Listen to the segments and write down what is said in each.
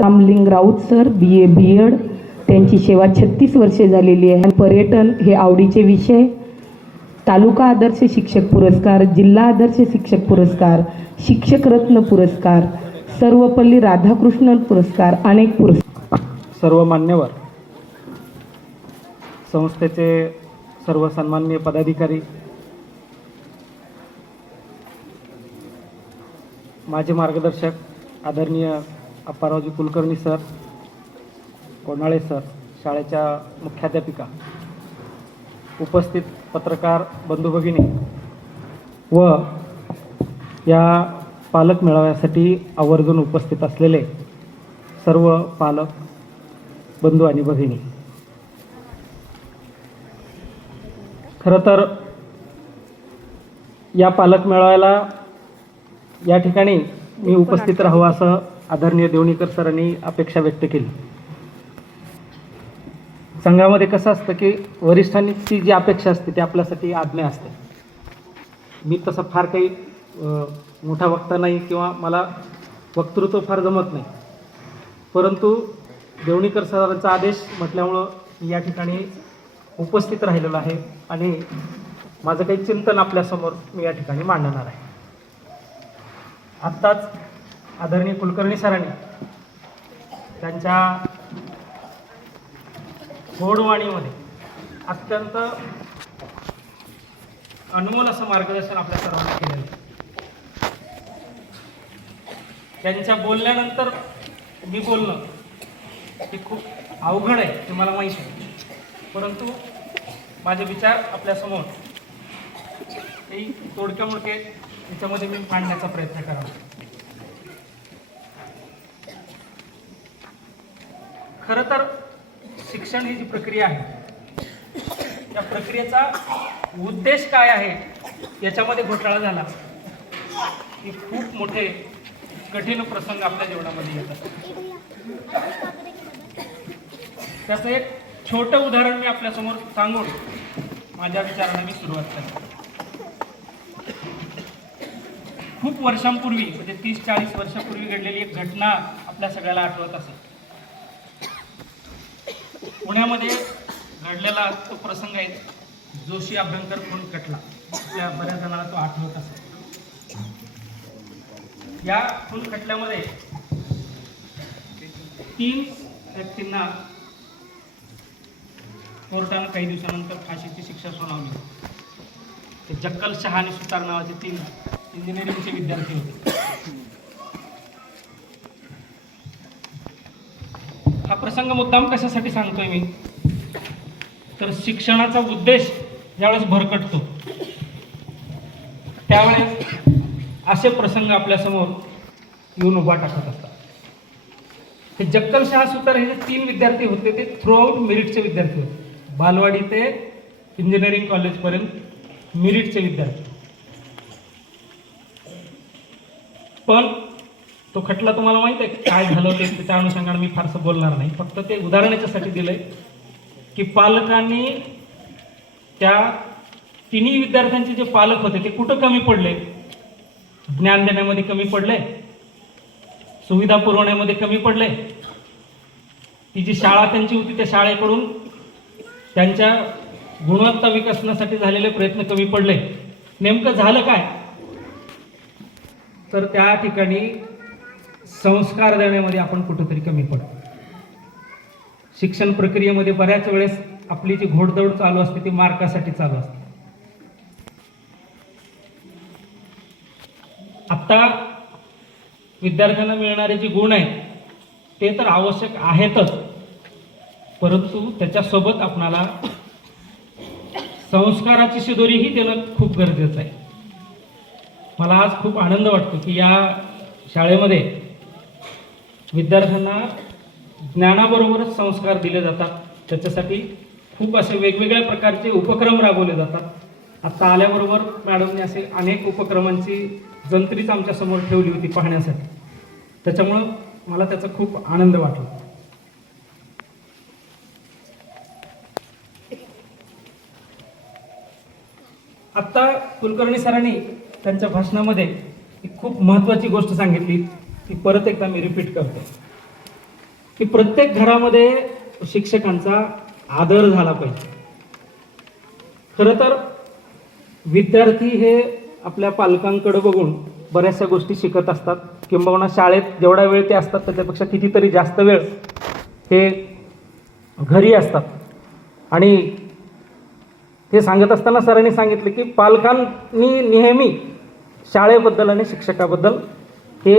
Ramling Raut sir BA B.Ed, त्यांची सेवा 36 वर्षे झालेली आहे. पर्यटन हे आवडीचे विषय. तालुका आदर्श शिक्षक पुरस्कार, जिल्हा आदर्श शिक्षक पुरस्कार, शिक्षक रत्न पुरस्कार, सर्वपल्ली राधाकृष्णन पुरस्कार, अनेक पुरस्कार. सर्व मान्यवर, संस्थेचे सर्व सन्माननीय पदाधिकारी, माझे मार्गदर्शक आदरणीय अप्पारावजी कुलकर्णी सर, कोणाळे सर, शाळेच्या मुख्याध्यापिका, उपस्थित पत्रकार बंधू भगिनी व या पालक मेळाव्यासाठी आवर्जून उपस्थित असलेले सर्व पालक बंधू आणि भगिनी, खरं तर या पालक मेळाव्याला या ठिकाणी मी उपस्थित राहावं असं आदरणीय देवणीकर सरांनी अपेक्षा व्यक्त केली. संघामध्ये कसं असतं की वरिष्ठांची जी अपेक्षा असते ती आपल्यासाठी आज्ञा असते. मी तसं फार काही मोठा वक्ता नाही किंवा मला वक्तृत्व फार जमत नाही, परंतु देवणीकर सरांचा आदेश म्हटल्यामुळं मी या ठिकाणी उपस्थित राहिलेलो आहे आणि माझं काही चिंतन आपल्यासमोर मी या ठिकाणी मांडणार आहे. आत्ताच आदरणीय कुलकर्णी सरांनी त्यांच्या गोडवाणीमध्ये अत्यंत अनमोल असं मार्गदर्शन आपल्या सर्वांना केलेलं आहे. त्यांच्या बोलल्यानंतर मी बोलणं हे खूप अवघड आहे हे मला माहीत आहे, परंतु माझे विचार आपल्यासमोर हे तोडक्या मोडके याच्यामध्ये मी मांडण्याचा प्रयत्न करावा. खरं तर शिक्षण ही जी प्रक्रिया आहे त्या प्रक्रियेचा उद्देश काय आहे याच्यामध्ये घोटाळा झाला की खूप मोठे कठीण प्रसंग आपल्या जीवनामध्ये येतात. त्याचं एक छोटं उदाहरण मी आपल्यासमोर सांगून माझ्या विचाराने मी सुरुवात करतो. खूप वर्षांपूर्वी म्हणजे 30-40 वर्षापूर्वी घडलेली एक घटना आपल्या सगळ्याला आठवत असेल. पुण्यामध्ये घडलेला तो प्रसंग आहे जोशी अभ्यंकर खून खटला. आपल्या बऱ्याच जणांना तो आठवत असेल. या खून खटल्यामध्ये 3 व्यक्तींना कोर्टानं काही दिवसानंतर फाशीची शिक्षा सुनावली. ते जक्कल शहा आणि सुतार नावाचे 3 इंजिनिअरिंगचे विद्यार्थी होते. हा प्रसंग मुद्दाम कशासाठी सांगतोय मी, तर शिक्षणाचा उद्देश ज्यावेळेस भरकटतो त्यावेळेस असे प्रसंग आपल्यासमोर येऊन उभा टाकत असतात. हे जक्कल शहा सुतार हे जे 3 विद्यार्थी होते ते थ्रू आउट मेरिटचे विद्यार्थी होते. बालवाडी ते इंजिनिअरिंग कॉलेजपर्यंत मेरिटचे विद्यार्थी. पण तो खटला तुम्हाला माहित आहे काय झालं ते, त्याच्या अनुषंगाने मी फारसं बोलणार नाही. फक्त ते उदाहरण याच्यासाठी दिलंय की पालकांनी त्या 3 विद्यार्थ्यांचे जे पालक होते ते कुठं कमी पडले, ज्ञान देण्यामध्ये कमी पडले, सुविधा पुरवण्यामध्ये कमी पडले, ती जी शाळा त्यांची होती त्या शाळेकडून त्यांच्या गुणवत्ता विकसनासाठी झालेले प्रयत्न कमी पडले. नेमकं झालं काय, तर त्या ठिकाणी संस्कार देण्यामध्ये आपण कुठेतरी कमी पडतो. शिक्षण प्रक्रियेमध्ये बऱ्याच वेळेस आपली जी घोडदौड चालू असते ती मार्कासाठी चालू असते. आता विद्यार्थ्यांना मिळणारे जे गुण आहेत ते तर आवश्यक आहेतच, परंतु त्याच्यासोबत आपणाला संस्काराची शिदोरीही देणं खूप गरजेचं आहे. मला आज खूप आनंद वाटतो की या शाळेमध्ये विद्यार्थ्यांना ज्ञानाबरोबरच संस्कार दिले जातात. त्याच्यासाठी खूप असे वेगवेगळ्या प्रकारचे उपक्रम राबवले जातात. आता आल्याबरोबर मॅडमने असे अनेक उपक्रमांची जंत्रीच आमच्यासमोर ठेवली होती पाहण्यासाठी. त्याच्यामुळं मला त्याचा खूप आनंद वाटला. आत्ता कुलकर्णी सरांनी त्यांच्या भाषणामध्ये एक खूप महत्त्वाची गोष्ट सांगितली, ती परत एकदा मी रिपीट करतो. की प्रत्येक घरामध्ये शिक्षकांचा आदर झाला पाहिजे. खरं तर विद्यार्थी हे आपल्या पालकांकडे बघून बऱ्याचशा गोष्टी शिकत असतात, किंबहुना शाळेत जेवढा वेळ ते असतात त्याच्यापेक्षा कितीतरी जास्त वेळ हे घरी असतात. आणि ते सांगत असताना सरांनी सांगितलं की पालकांनी नेहमी शाळेबद्दल आणि शिक्षकाबद्दल हे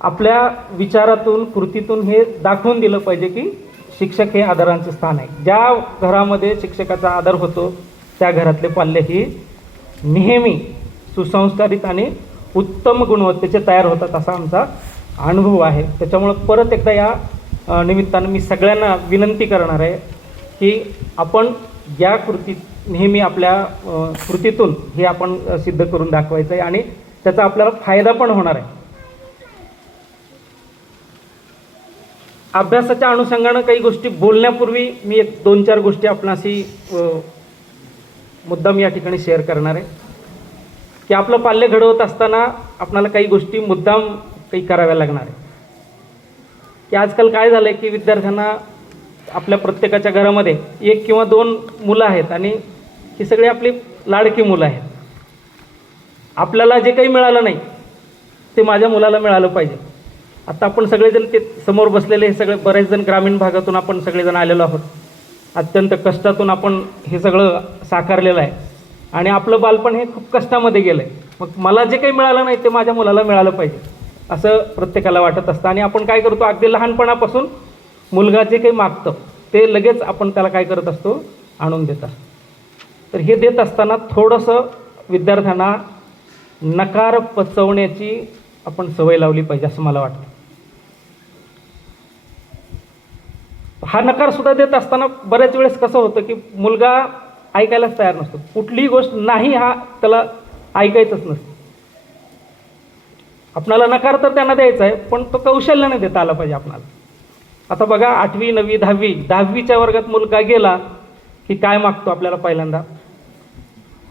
आपल्या विचारातून कृतीतून हे दाखवून दिलं पाहिजे की शिक्षक हे आदरांचे स्थान आहे. ज्या घरामध्ये शिक्षकाचा आदर होतो त्या घरातले पाल्य ही नेहमी सुसंस्कारित आणि उत्तम गुणवत्तेचे तयार होतात असा आमचा अनुभव आहे. त्याच्यामुळं परत एकदा या निमित्तानं मी सगळ्यांना विनंती करणार आहे की आपण या कृतीत नेहमी आपल्या कृतीतून हे आपण सिद्ध करून दाखवायचं आहे आणि त्याचा आपल्याला फायदा पण होणार आहे. अभ्यासाच्या अनुषंगानं काही गोष्टी बोलण्यापूर्वी मी एक 2-4 गोष्टी आपणाशी मुद्दाम या ठिकाणी शेअर करणार आहे की आपलं पाल्य घडवत असताना आपल्याला काही गोष्टी मुद्दाम काही कराव्या लागणार आहे. की आजकाल काय झालं आहे की विद्यार्थ्यांना आपल्या प्रत्येकाच्या घरामध्ये 1 किंवा 2 मुलं आहेत आणि ही सगळी आपली लाडकी मुलं आहेत. आपल्याला जे काही मिळालं नाही ते माझ्या मुलाला मिळालं पाहिजे. आता आपण सगळेजण ते समोर बसलेले हे सगळे बरेच जण ग्रामीण भागातून आपण सगळेजण आलेलो आहोत. अत्यंत कष्टातून आपण हे सगळं साकारलेलं आहे आणि आपलं बालपण हे खूप कष्टामध्ये गेलं आहे. मग मला जे काही मिळालं नाही ते माझ्या मुलाला मिळालं पाहिजे असं प्रत्येकाला वाटत असतं. आणि आपण काय करतो, अगदी लहानपणापासून मुलगा जे काही मागतं ते लगेच आपण त्याला काय करत असतो, आणून देत असतो. तर हे देत असताना थोडंसं विद्यार्थ्यांना नकार पचवण्याची आपण सवय लावली पाहिजे असं मला वाटतं. हा नकारसुद्धा देत असताना बऱ्याच वेळेस कसं होतं की मुलगा ऐकायलाच तयार नसतो. कुठलीही गोष्ट नाही हा त्याला ऐकायचंच नसतं. आपणाला नकार तर त्यांना द्यायचा आहे पण तो कौशल्याने देता आला पाहिजे आपणाला. आता बघा 8वी 9वी 10वीच्या वर्गात मुलगा गेला की काय मागतो आपल्याला पहिल्यांदा,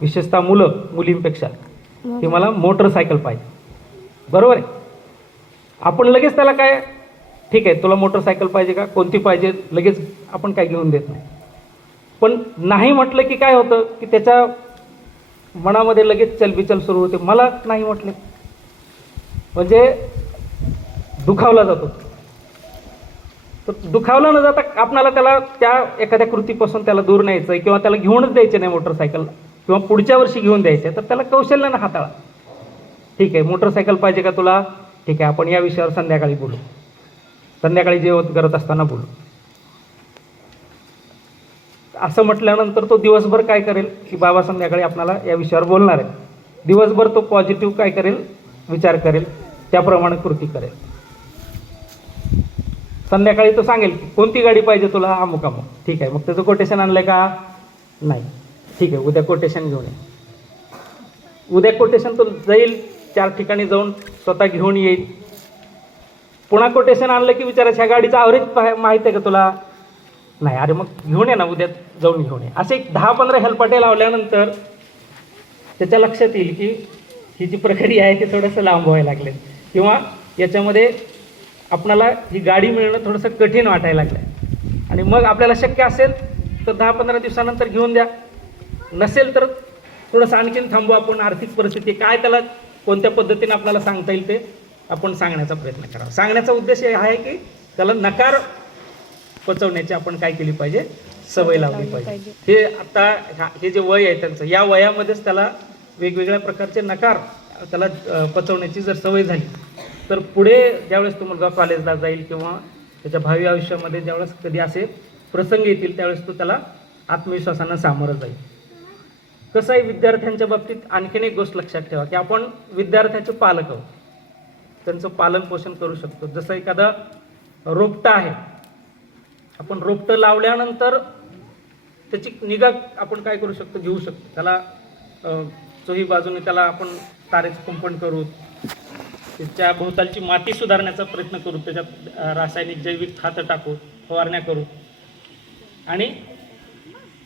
विशेषतः मुलींपेक्षा की मला मोटरसायकल पाहिजे. बरोबर आहे. आपण लगेच त्याला काय, ठीक आहे तुला मोटरसायकल पाहिजे का, कोणती पाहिजे, लगेच आपण काय घेऊन देत नाही. पण नाही म्हटलं की काय होतं की त्याच्या मनामध्ये लगेच चलबिचल सुरू होते. मला नाही म्हटलं म्हणजे दुखावला जातो. तर दुखावला न जाता आपणाला त्याला त्या एखाद्या कृतीपासून त्याला दूर न्यायचं आहे किंवा त्याला घेऊनच द्यायचे नाही मोटरसायकल किंवा पुढच्या वर्षी घेऊन द्यायचं आहे, तर त्याला कौशल्यानं हाताळा. ठीक आहे मोटरसायकल पाहिजे का तुला, ठीक आहे आपण या विषयावर संध्याकाळी बोलू, संध्याकाळी जेवण करत असताना बोलू. असं म्हटल्यानंतर तो दिवसभर काय करेल की बाबा संध्याकाळी आपल्याला या विषयावर बोलणार आहे. दिवसभर तो पॉझिटिव्ह काय करेल, विचार करेल, त्याप्रमाणे कृती करेल. संध्याकाळी तो सांगेल की कोणती गाडी पाहिजे तुला, अमुक अमुक. ठीक आहे मग त्याचं कोटेशन आणलं का, नाही, ठीक आहे उद्या कोटेशन घेऊन ये. उद्या कोटेशन तो जाईल 4 ठिकाणी जाऊन स्वतः घेऊन येईल. पुन्हा कोटेशन आणलं की विचारायचं ह्या गाडीचं ॲव्हरेज माहीत आहे का तुला, नाही, अरे मग घेऊन ये ना, उद्या जाऊन घेऊन ये. असे 10-15 हेलपाटे लावल्यानंतर त्याच्या लक्षात येईल की ही जी प्रक्रिया आहे ती थोडंसं लांब व्हायला लागले किंवा याच्यामध्ये आपणाला ही गाडी मिळणं थोडंसं कठीण वाटायला लागलं आहे. आणि मग आपल्याला शक्य असेल तर 10-15 दिवसानंतर घेऊन द्या, नसेल तर थोडंसं आणखीन थांबू आपण. आर्थिक परिस्थिती काय, त्याला कोणत्या पद्धतीने आपल्याला सांगता येईल ते आपण सांगण्याचा प्रयत्न करावा. सांगण्याचा उद्देश हे आहे की त्याला नकार पचवण्याची आपण काय केली पाहिजे, सवय लावली पाहिजे. हे आता हे जे वय आहे त्यांचं, या वयामध्येच त्याला वेगवेगळ्या प्रकारचे नकार त्याला पचवण्याची जर सवय झाली तर पुढे ज्यावेळेस तो मुलगा कॉलेजला जाईल किंवा त्याच्या भावी आयुष्यामध्ये ज्यावेळेस कधी असे प्रसंग येतील त्यावेळेस तो त्याला आत्मविश्वासानं सामोरं जाईल. कसं आहे, विद्यार्थ्यांच्या बाबतीत आणखीन एक गोष्ट लक्षात ठेवा की आपण विद्यार्थ्याचे पालक आहोत, त्यांचं पालन पोषण करू शकतो. जसं एखादा रोपटं आहे, आपण रोपटं लावल्यानंतर त्याची निगा आपण काय करू शकतो, घेऊ शकतो. त्याला चोही बाजूने त्याला आपण तारेचं कुंपण करू, त्याच्या भोवतालची माती सुधारण्याचा प्रयत्न करू, त्याच्यात रासायनिक जैविक खतं टाकू, फवारण्या करू आणि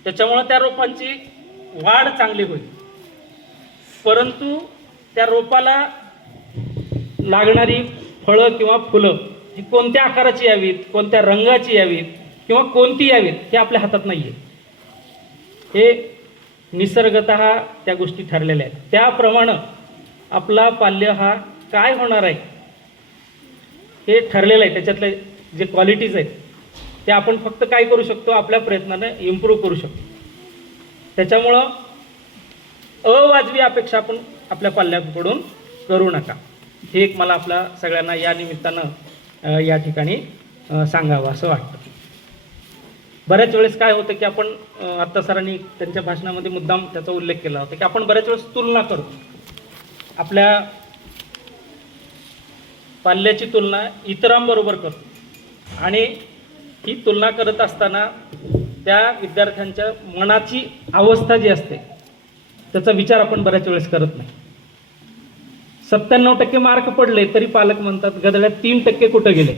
त्याच्यामुळं त्या रोपांची वाढ चांगली होईल. परंतु त्या रोपाला लागणारी फळं किंवा फुलं ही कोणत्या आकाराची यावीत, कोणत्या रंगाची यावीत किंवा कोणती यावीत हे आपल्या हातात नाही आहे. हे निसर्गतः त्या गोष्टी ठरलेल्या आहेत. त्याप्रमाणे आपला पाल्य हा काय होणार आहे हे ठरलेलं आहे. त्याच्यातले जे क्वालिटीज आहेत ते आपण फक्त काय करू शकतो, आपल्या प्रयत्नाने इम्प्रूव्ह करू शकतो. त्याच्यामुळं अवाजवी अपेक्षा आपण आपल्या पाल्याकडून करू नका. हे एक मला आपल्या सगळ्यांना या निमित्तानं या ठिकाणी सांगावं असं वाटतं. बऱ्याच वेळेस काय होतं की आपण आत्ता सरांनी त्यांच्या भाषणामध्ये मुद्दाम त्याचा उल्लेख केला होता की आपण बऱ्याच वेळेस तुलना करतो. आपल्या पाल्याची तुलना इतरांबरोबर करतो आणि ही तुलना करत असताना त्या विद्यार्थ्यांच्या मनाची अवस्था जी असते त्याचा विचार आपण बऱ्याच वेळेस करत नाही. 97% मार्क पडले तरी पालक म्हणतात गधड्यात 3% कुठं गेले,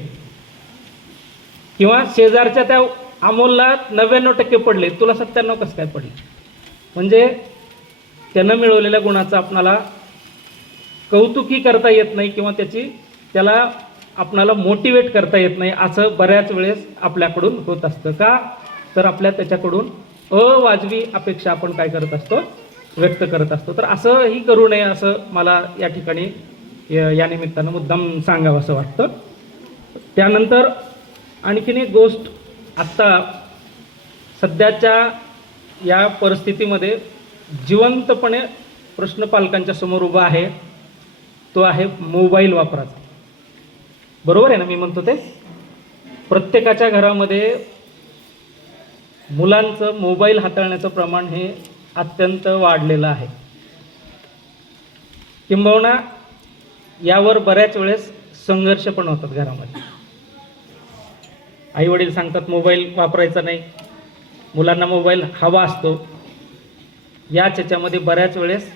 किंवा शेजारच्या त्या अमोलला 99% पडले, तुला 97 कसं काय पडले. म्हणजे त्यानं मिळवलेल्या गुणाचं आपणाला कौतुकी करता येत नाही किंवा त्याला आपणाला मोटिवेट करता येत नाही, असं बऱ्याच वेळेस आपल्याकडून होत असतं. का तर आपल्या त्याच्याकडून अवाजवी अपेक्षा आपण काय करत असतो, व्यक्त करत असतो. तर असंही करू नये असं मला या ठिकाणी या निमित्तानं मुद्दाम सांगावं असं वाटतं. त्यानंतर आणखीन एक गोष्ट, आत्ता सध्याच्या या परिस्थितीमध्ये जिवंतपणे प्रश्न पालकांच्या समोर उभा आहे, तो आहे मोबाईल वापराचा. बरोबर आहे ना मी म्हणतो ते? प्रत्येकाच्या घरामध्ये मुलांचं मोबाईल हाताळण्याचं प्रमाण हे अत्यंत वाढलेलं आहे. किंबहुना यावर बऱ्याच वेळेस संघर्ष पण होतात घरामध्ये. आई वडील सांगतात मोबाईल वापरायचा नाही, मुलांना मोबाईल हवा असतो. याच याच्यामध्ये बऱ्याच वेळेस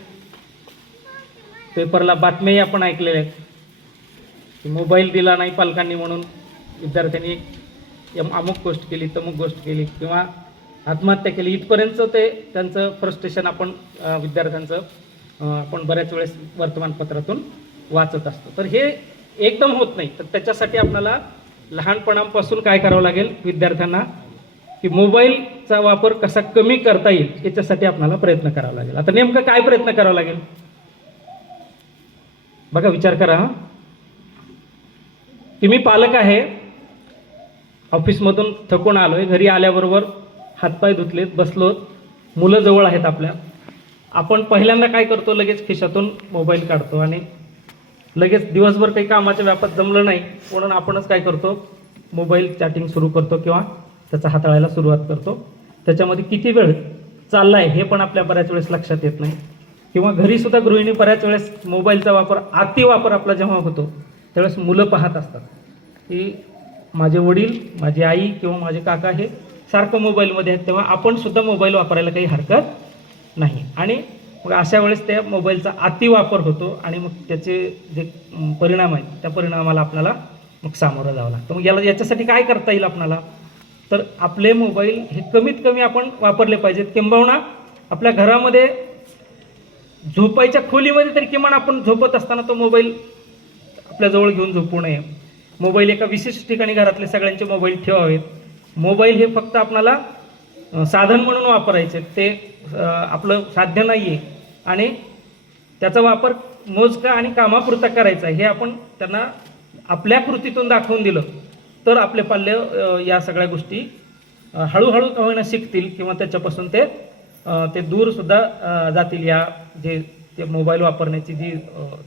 पेपरला बातम्याही आपण ऐकलेल्या आहेत की मोबाईल दिला नाही पालकांनी म्हणून विद्यार्थ्यांनी अमुक गोष्ट केली, तमुक गोष्ट केली किंवा आत्महत्या केली. इथपर्यंत ते त्यांचं फ्रस्ट्रेशन आपण विद्यार्थ्यांचं आपण बऱ्याच वेळेस वर्तमानपत्रातून वाचत असतो. तर हे एकदम होत नाही. तर त्याच्यासाठी आपल्याला लहानपणापासून काय करावं लागेल, विद्यार्थ्यांना की मोबाईलचा वापर कसा कमी करता येईल याच्यासाठी आपल्याला प्रयत्न करावा लागेल. आता नेमकं काय प्रयत्न करावा लागेल बघा, विचार करा. की मी पालक आहे, ऑफिसमधून थकून आलोय, घरी आल्याबरोबर हातपाय धुतलेत, बसलोत, मुलं जवळ आहेत आपल्या. आपण पहिल्यांदा काय करतो, लगेच खिशातून मोबाईल काढतो आणि लगेच दिवसभर काही कामाच्या व्यापात जमलं नाही म्हणून आपणच काय करतो, मोबाईल चॅटिंग सुरू करतो किंवा त्याचा हाताळायला सुरुवात करतो. त्याच्यामध्ये किती वेळ चाललाय हे पण आपल्या बऱ्याच वेळेस लक्षात येत नाही. किंवा घरीसुद्धा गृहिणी बऱ्याच वेळेस मोबाईलचा वापर, अतिवापर आपला जेव्हा होतो त्यावेळेस मुलं पाहत असतात की माझे वडील, माझी आई किंवा माझे काका हे सारखं मोबाईलमध्ये आहेत, तेव्हा आपण सुद्धा मोबाईल वापरायला काही हरकत नाही. आणि मग अशा वेळेस त्या मोबाईलचा अतिवापर होतो आणि मग त्याचे जे परिणाम आहेत त्या परिणामाला आपल्याला मग सामोरं जावं लागतं. मग याच्यासाठी काय करता येईल आपल्याला, तर आपले मोबाईल हे कमीत कमी आपण वापरले पाहिजेत. किंबहुना आपल्या घरामध्ये झोपायच्या खोलीमध्ये तरी किमान आपण झोपत असताना तो मोबाईल आपल्याजवळ घेऊन झोपू नये. मोबाईल एका विशिष्ट ठिकाणी घरातले सगळ्यांचे मोबाईल ठेवावेत. मोबाईल हे फक्त आपल्याला साधन म्हणून वापरायचे, ते आपलं साध्य नाही आहे आणि त्याचा वापर मोजका आणि कामापुरता करायचा हे आपण त्यांना आपल्या कृतीतून दाखवून दिलं तर आपले पाल्य या सगळ्या गोष्टी हळूहळू का होईना शिकतील किंवा त्याच्यापासून ते दूरसुद्धा जातील. या ते मोबाईल वापरण्याची जी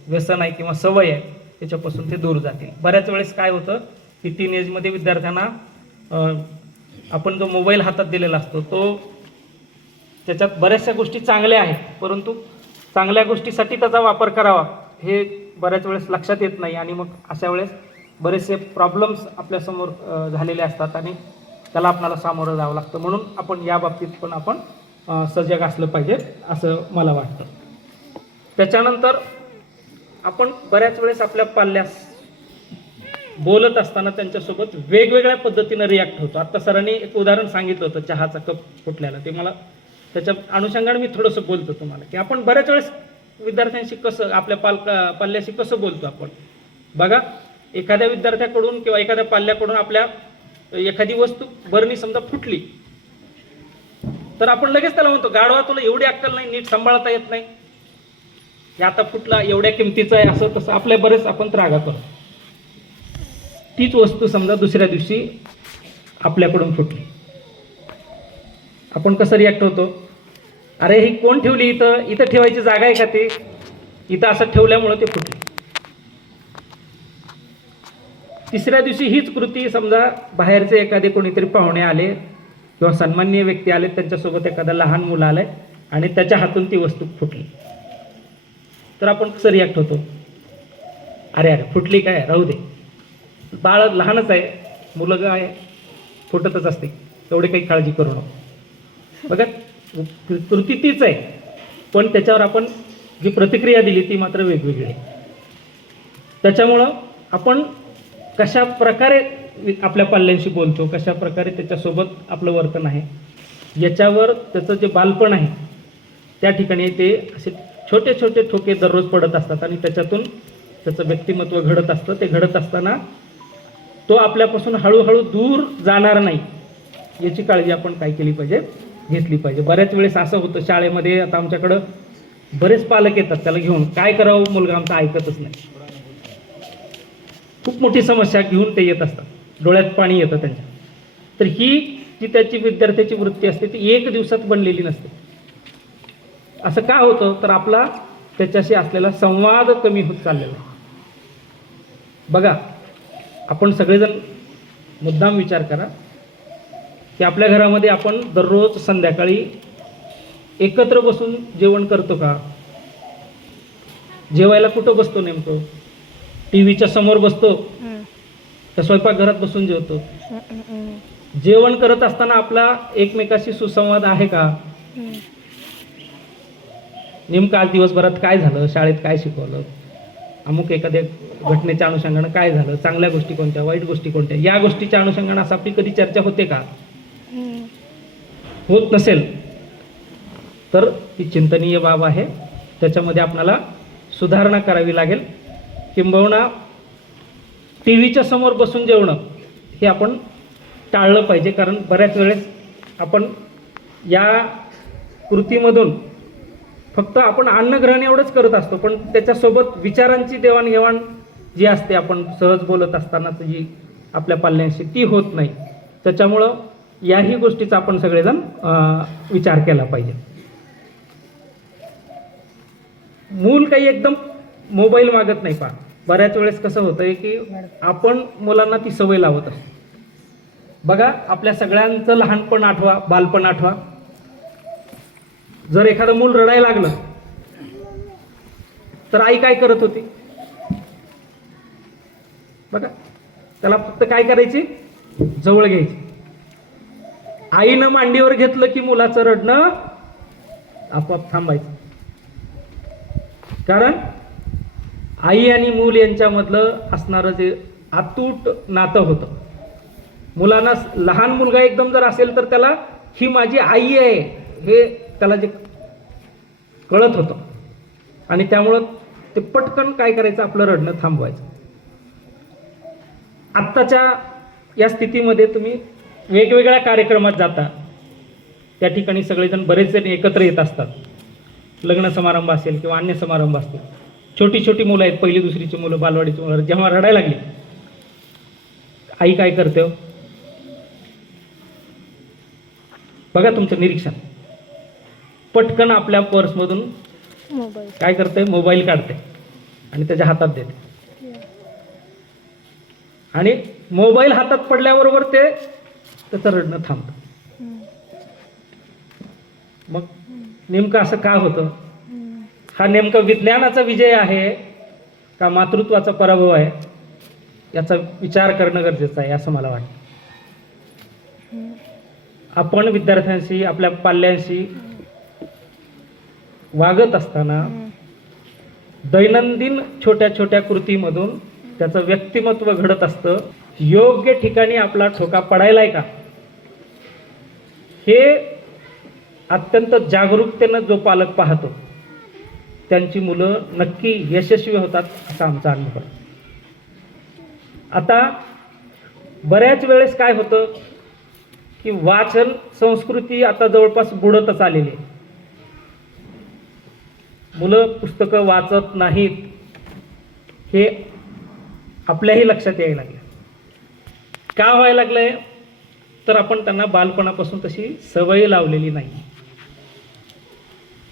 व्यसन आहे किंवा सवय आहे त्याच्यापासून ते दूर जातील. बऱ्याच वेळेस काय होतं की टीनेजमध्ये विद्यार्थ्यांना आपण जो मोबाईल हातात दिलेला असतो तो त्याच्यात बऱ्याचशा गोष्टी चांगल्या आहेत, परंतु चांगल्या गोष्टीसाठी त्याचा वापर करावा हे बऱ्याच वेळेस लक्षात येत नाही आणि मग अशा वेळेस बरेचसे प्रॉब्लेम्स आपल्यासमोर झालेले असतात आणि त्याला आपल्याला सामोरं जावं लागतं. म्हणून आपण या बाबतीत पण आपण सजग असलं पाहिजे असं मला वाटतं. त्याच्यानंतर आपण बऱ्याच वेळेस आपल्या पाल्यास बोलत असताना त्यांच्यासोबत वेगवेगळ्या पद्धतीनं रिॲक्ट होतो. आता सरांनी एक उदाहरण सांगितलं होतं चहाचा कप फुटल्याला, ते मला त्याच्या अनुषंगाने मी थोडंसं बोलतो तुम्हाला की आपण बऱ्याच वेळेस विद्यार्थ्यांशी कसं, आपल्या पाल्याशी कसं बोलतो आपण. बघा, एखाद्या विद्यार्थ्याकडून किंवा एखाद्या पाल्याकडून आपल्या एखादी वस्तू बरणी समजा फुटली, तर आपण लगेच त्याला म्हणतो, गाढवा तुला एवढी अक्कल नाही, नीट सांभाळता येत नाही, हे आता फुटला, एवढ्या किमतीचं आहे, असं तसं आपल्या बरेच आपण त्रागा करतो. तीच वस्तू समजा दुसऱ्या दिवशी आपल्याकडून फुटली, आपण कसं रिॲक्ट होतो? अरे ही कोण ठेवली इथं? इथं ठेवायची जागा आहे का? ते इथं असं ठेवल्यामुळं ते फुटले. तिसऱ्या दिवशी हीच कृती समजा बाहेरचे एखादे कोणीतरी पाहुणे आले किंवा सन्माननीय व्यक्ती आले, त्यांच्यासोबत एखादा लहान मुलं आलंय आणि त्याच्या हातून ती वस्तू फुटली, तर आपण कसं रिॲक्ट होतो? अरे अरे फुटली काय, राहू दे, बाळ लहानच आहे, मुलगा आहे, फुटतच असते, एवढी काही काळजी करू नको. बघा कृती तीच आहे, पण त्याच्यावर आपण जी प्रतिक्रिया दिली ती मात्र वेगवेगळी आहे. त्याच्यामुळं आपण कशा प्रकारे आपल्या पाल्यांशी बोलतो, कशा प्रकारे त्याच्यासोबत आपलं वर्तन आहे, याच्यावर त्याचं जे बालपण आहे त्या ठिकाणी ते असे छोटे छोटे ठोके दररोज पडत असतात आणि त्याच्यातून त्याचं व्यक्तिमत्व घडत असतं. ते घडत असताना तो आपल्यापासून हळूहळू दूर जाणार नाही याची काळजी आपण काय केली पाहिजे? घेतली पाहिजे. बऱ्याच वेळेस असं होतं शाळेमध्ये, आता आमच्याकडं बरेच पालक येतात त्याला घेऊन, काय करावं मुलगा आमचा ऐकतच नाही, खूप मोठी समस्या घेऊन ते येत असतात, डोळ्यात पाणी येतं त्यांच्या. तर ही जी त्याची विद्यार्थ्याची वृत्ती असते ती एक दिवसात बनलेली नसते. असं का होतं? तर आपला त्याच्याशी असलेला संवाद कमी होत चाललेला आहे. बघा आपण सगळेजण मुद्दाम विचार करा की आपल्या घरामध्ये आपण दररोज संध्याकाळी एकत्र बसून जेवण करतो का? जेवायला कुठं बसतो नेमकं? टीव्हीच्या समोर बसतो तर स्वयंपाकघरात बसून जेवतो? जेवण करत असताना आपला एकमेकाशी सुसंवाद आहे का? नेमकं आज दिवसभरात काय झालं, शाळेत काय शिकवलं, अमुक एखाद्या घटनेच्या अनुषंगानं काय झालं, चांगल्या गोष्टी कोणत्या, वाईट गोष्टी कोणत्या, या गोष्टीच्या अनुषंगानं असं आपली कधी चर्चा होते का? होत नसेल तर ही चिंतनीय बाब आहे, त्याच्यामध्ये आपल्याला सुधारणा करावी लागेल. किंबहुना टीव्हीच्या समोर बसून जेवणं हे आपण टाळलं पाहिजे, कारण बऱ्याच वेळेस आपण या कृतीमधून फक्त आपण अन्नग्रहण एवढंच करत असतो, पण त्याच्यासोबत विचारांची देवाणघेवाण जी असते आपण सहज बोलत असताना जी आपल्या पाल्यांशी ती होत नाही. त्याच्यामुळं याही गोष्टीचा आपण सगळेजण विचार केला पाहिजे. मूल काही एकदम मोबाईल मागत नाही. पहा बऱ्याच वेळेस कसं होतंय की आपण मुलांना ती सवय लावत असतो. बघा आपल्या सगळ्यांचं लहानपण आठवा, बालपण आठवा. जर एखादं मूल रडायला लागलं तर आई काय करत होती? बघा त्याला फक्त काय करायची? जवळ घ्यायची. आईनं मांडीवर घेतलं की मुलाचं रडणं आपोआप थांबायचं, कारण आई आणि मूल यांच्यामधलं असणारं जे अतूट नातं होतं. मुलांना लहान मुलगा एकदम जर असेल तर त्याला ही माझी आई आहे हे त्याला जे कळत होतं आणि त्यामुळं ते पटकन काय करायचं? आपलं रडणं थांबवायचं. आत्ताच्या या स्थितीमध्ये तुम्ही वेगवेगळ्या कार्यक्रमात जाता, त्या ठिकाणी सगळेजण बरेच जण एकत्र येत असतात. लग्न समारंभ असेल किंवा अन्य समारंभ असतील, छोटी छोटी मुलं आहेत, पहिली दुसरीची मुलं, बालवाडीची मुलं, जेव्हा रडायला लागली आई काय करते? बघा तुमचं निरीक्षण, पटकन आपल्या पर्समधून काय करते? मोबाईल काढते आणि त्याच्या हातात देते. आणि मोबाईल हातात पडल्याबरोबर ते त्याचं रडणं थांबतं. मग नेमकं असं का होतं? हा नेमका विज्ञानाचा विजय आहे का मातृत्वाचा पराभव आहे? याचा विचार करणं गरजेचं आहे असं मला वाटतं. आपण विद्यार्थ्यांशी, आपल्या पाल्यांशी वागत असताना दैनंदिन छोट्या छोट्या कृतीमधून त्याचं व्यक्तिमत्व घडत असतं. योग्य ठिकाणी आपला ठोका पडायलाय का हे अत्यंत जागरूकतेनं जो पालक पाहतो त्यांची मुलं नक्की यशस्वी होतात असा आमचा अनुभव. आता बऱ्याच वेळेस काय होतं की वाचन संस्कृती आता जवळपास बुडतच आलेली आहे. मुलं पुस्तकं वाचत नाहीत हे आपल्याही लक्षात यायला लागलं. का व्हायला लागलंय तर आपण त्यांना बालपणापासून तशी सवय लावलेली नाही.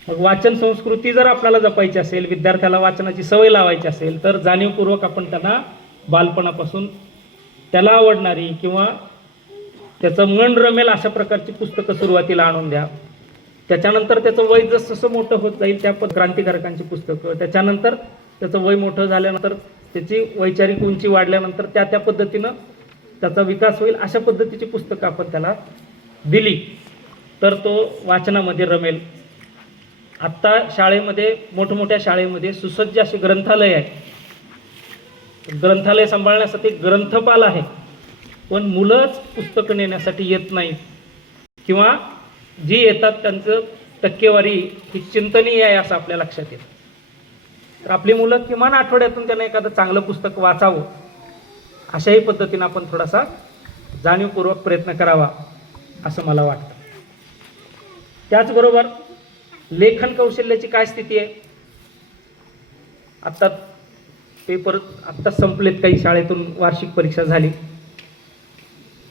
मग वाचन संस्कृती जर आपल्याला जपायची असेल, विद्यार्थ्याला वाचनाची सवय लावायची असेल, तर जाणीवपूर्वक आपण त्यांना बालपणापासून त्याला आवडणारी किंवा त्याचं मन रमेल अशा प्रकारची पुस्तकं सुरुवातीला आणून द्या. त्याच्यानंतर त्याचं वय जसं मोठं होत जाईल त्या क्रांतिकारकांची पुस्तकं, त्याच्यानंतर त्याचं वय मोठं झाल्यानंतर त्याची वैचारिक उंची वाढल्यानंतर त्या पद्धतीनं त्याचा विकास होईल अशा पद्धतीची पुस्तकं आपण त्याला दिली तर तो वाचनामध्ये रमेल. आत्ता शाळेमध्ये मोठमोठ्या शाळेमध्ये सुसज्ज अशी ग्रंथालय आहे. ग्रंथालय सांभाळण्यासाठी ग्रंथपाल आहे, पण मुलंच पुस्तकं नेण्यासाठी येत नाहीत किंवा जी येतात त्यांचं टक्केवारी ही चिंतनीय आहे असं आपल्या लक्षात येतं. तर आपली मुलं किमान आठवड्यातून त्यांना एखादं चांगलं पुस्तक वाचावं अशाही पद्धतीनं आपण थोडासा जाणीवपूर्वक प्रयत्न करावा असं मला वाटतं. त्याचबरोबर लेखन कौशल्याची काय स्थिती आहे? आत्ता पेपर आत्ताच संपलेत, काही शाळेतून वार्षिक परीक्षा झाली.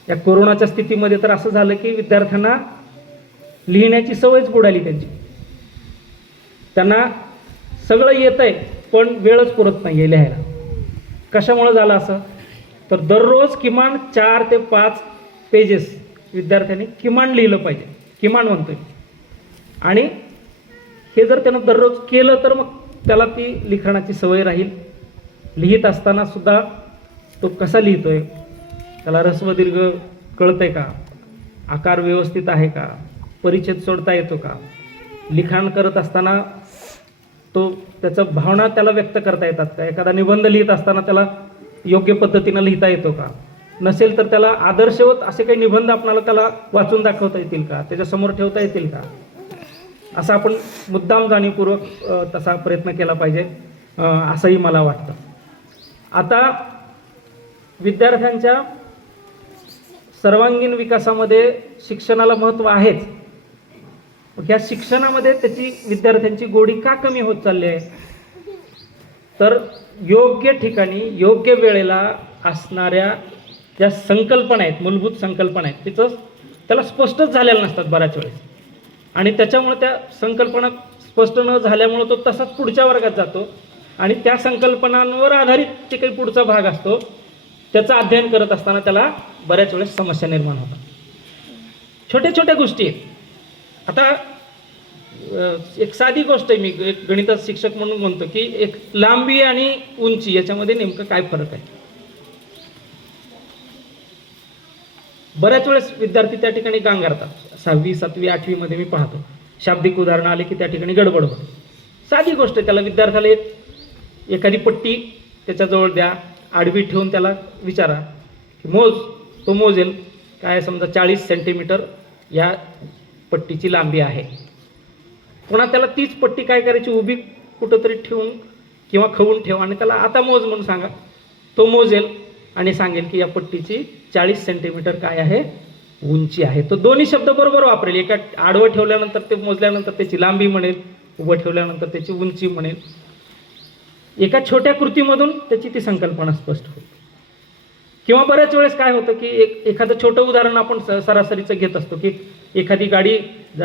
या कोरोनाच्या स्थितीमध्ये तर असं झालं की विद्यार्थ्यांना लिहिण्याची सवयच बुडाली त्यांची. त्यांना सगळं येतंय पण वेळच पुरत नाही आहे लिहायला. कशामुळे झालं असं? तर दररोज किमान 4 ते 5 पेजेस विद्यार्थ्यांनी किमान लिहिलं पाहिजे, किमान म्हणतोय. आणि हे जर त्यानं दररोज केलं तर मग त्याला ती लिखाणाची सवय राहील. लिहित असताना सुद्धा तो कसा लिहितोय, त्याला ऱ्हस्व दीर्घ कळतंय का, आकार व्यवस्थित आहे का, परिच्छेद सोडता येतो का, लिखाण करत असताना तो त्याचं भावना त्याला व्यक्त करता येतात का, एखादा निबंध लिहित असताना त्याला योग्य पद्धतीनं लिहिता येतो का, नसेल तर त्याला आदर्शवत असे काही निबंध आपल्याला त्याला वाचून दाखवता येतील का, त्याच्यासमोर ठेवता येतील का, असा आपण मुद्दाम जाणीवपूर्वक तसा प्रयत्न केला पाहिजे असंही मला वाटतं. आता विद्यार्थ्यांच्या सर्वांगीण विकासामध्ये शिक्षणाला महत्त्व आहेच. ह्या शिक्षणामध्ये त्याची विद्यार्थ्यांची गोडी का कमी होत चालली आहे? तर योग्य ठिकाणी योग्य वेळेला असणाऱ्या ज्या संकल्पना आहेत, मूलभूत संकल्पना आहेत, त्याला स्पष्टच झालेल्या नसतात बऱ्याच वेळेस. आणि त्याच्यामुळे त्या संकल्पना स्पष्ट न झाल्यामुळे तो तसाच पुढच्या वर्गात जातो आणि त्या संकल्पनांवर आधारित जे काही पुढचा भाग असतो त्याचं अध्ययन करत असताना त्याला बऱ्याच वेळेस समस्या निर्माण होतात. छोट्या छोट्या गोष्टी आहेत. आता एक साधी गोष्ट आहे, मी एक गणिताचा शिक्षक म्हणून म्हणतो की एक लांबी आणि उंची याच्यामध्ये नेमकं काय फरक आहे? बऱ्याच वेळेस विद्यार्थी त्या ठिकाणी गांगारतात. 6वी 7वी 8वी मध्ये मी पाहतो शाब्दिक उदाहरणं आले की त्या ठिकाणी गडबड होते. साधी गोष्ट आहे, त्याला विद्यार्थ्याला एखादी पट्टी त्याच्याजवळ द्या, आडवी ठेवून त्याला विचारा की मोज, तो मोजेल. काय समजा 40 सेंटीमीटर या पट्टीची लांबी आहे. पुन्हा त्याला तीच पट्टी काय करायची, उभी कुठंतरी ठेवून किंवा खवून ठेवा आणि त्याला आता मोज म्हणून सांगा. तो मोजेल आणि सांगेल की या पट्टीची 40 सेंटीमीटर काय आहे, उंची आहे. तो दोन्ही शब्द बरोबर वापरेल. एका आडवं ठेवल्यानंतर ते मोजल्यानंतर त्याची लांबी म्हणेल, उभं ठेवल्यानंतर त्याची उंची म्हणेल. एका छोट्या कृतीमधून त्याची ती संकल्पना स्पष्ट होते. किंवा बऱ्याच वेळेस काय होतं की एखादं छोटं उदाहरण आपण सरासरीचं घेत असतो की एखादी गाडी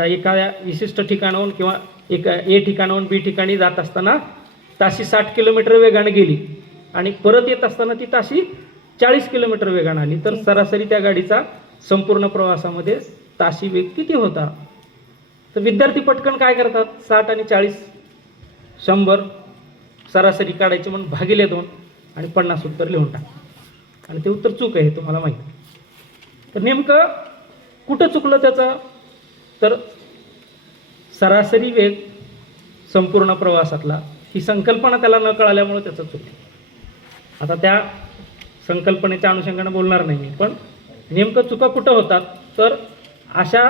एका विशिष्ट ठिकाणाहून किंवा एका ए ठिकाणाहून बी ठिकाणी जात असताना ताशी 60 किलोमीटर वेगाने गेली आणि परत येत असताना ती ताशी 40 किलोमीटर वेगाने आली, तर सरासरी त्या गाडीचा संपूर्ण प्रवासामध्ये ताशी वेग किती होता? तर विद्यार्थी पटकन काय करतात, 60 आणि 40 100 सरासरी काढायची म्हणून भागिले 2 आणि 50 उत्तर लिहून टाकतात आणि ते उत्तर चूक आहे, तुम्हाला माहिती आहे. तर नेमकं कुठं चुकलं त्याचं? तर सरासरी वेग संपूर्ण प्रवासातला ही संकल्पना त्याला न कळाल्यामुळे त्याचं चुकलं. आता त्या संकल्पनेच्या अनुषंगाने बोलणार नाही मी, पण नेमकं चुका कुठं होतात? तर अशा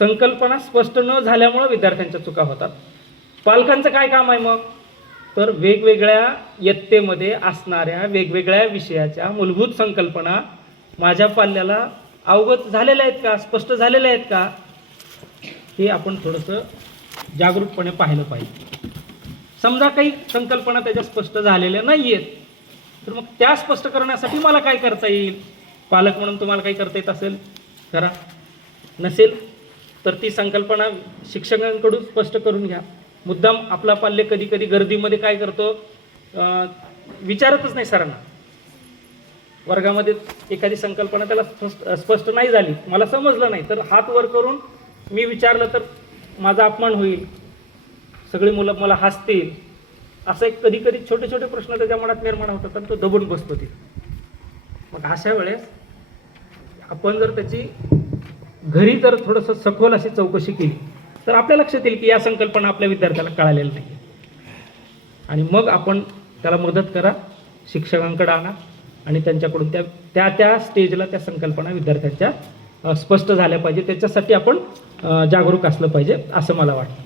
संकल्पना स्पष्ट न झाल्यामुळे विद्यार्थ्यांच्या चुका होतात. पालकांचं काय काम आहे मग? तर वेगवेगळ्या इयत्तेमध्ये असणाऱ्या वेगवेगळ्या विषयाच्या मूलभूत संकल्पना माझ्या पाल्याला अवगत झालेल्या आहेत का, स्पष्ट झालेल्या आहेत का, हे आपण थोडंसं जागरूकपणे पाहिलं पाहिजे. समजा काही संकल्पना त्याच्या स्पष्ट झालेल्या नाही आहेत, तर मग त्या स्पष्ट करण्यासाठी मला काय करता येईल. पालक म्हणून तुम्हाला काही करता येत असेल करा, नसेल तर ती संकल्पना शिक्षकांकडून स्पष्ट करून घ्या. मुद्दाम आपला पाल्य कधी कधी गर्दीमध्ये काय करतो, विचारतच नाही सरांना. वर्गामध्ये एखादी संकल्पना त्याला स्पष्ट नाही झाली, मला समजलं नाही, तर हात वर करून मी विचारलं तर माझा अपमान होईल, सगळी मुलं मला हसतील, असं एक कधी कधी छोटे छोटे प्रश्न त्याच्या मनात निर्माण होतात आणि तो दबून बसतो ते. मग अशा वेळेस आपण जर त्याची घरी जर थोडंसं सखोल अशी चौकशी केली तर आपल्या लक्षात येईल की या संकल्पना आपल्या विद्यार्थ्याला कळालेल्या नाही, आणि मग आपण त्याला मदत करा, शिक्षकांकडे आणा आणि त्यांच्याकडून त्या त्या स्टेजला त्या संकल्पना विद्यार्थ्यांच्या स्पष्ट झाल्या पाहिजे, त्याच्यासाठी आपण जागरूक असलं पाहिजे असं मला वाटतं.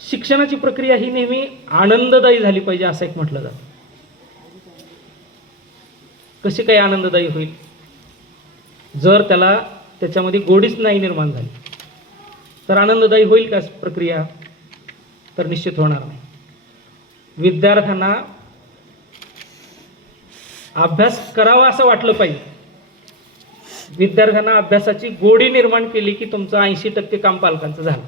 शिक्षणाची प्रक्रिया ही नेहमी आनंददायी झाली पाहिजे असं एक म्हटलं जातं. कशी काही आनंददायी होईल, जर त्याला त्याच्यामध्ये गोडीच नाही निर्माण झाली तर आनंददायी होईल का प्रक्रिया, तर निश्चित होणार नाही. विद्यार्थ्यांना अभ्यास करावा असं वाटलं पाहिजे, विद्यार्थ्यांना अभ्यासाची गोडी निर्माण केली की तुमचं 80% काम पालकांचं झालं.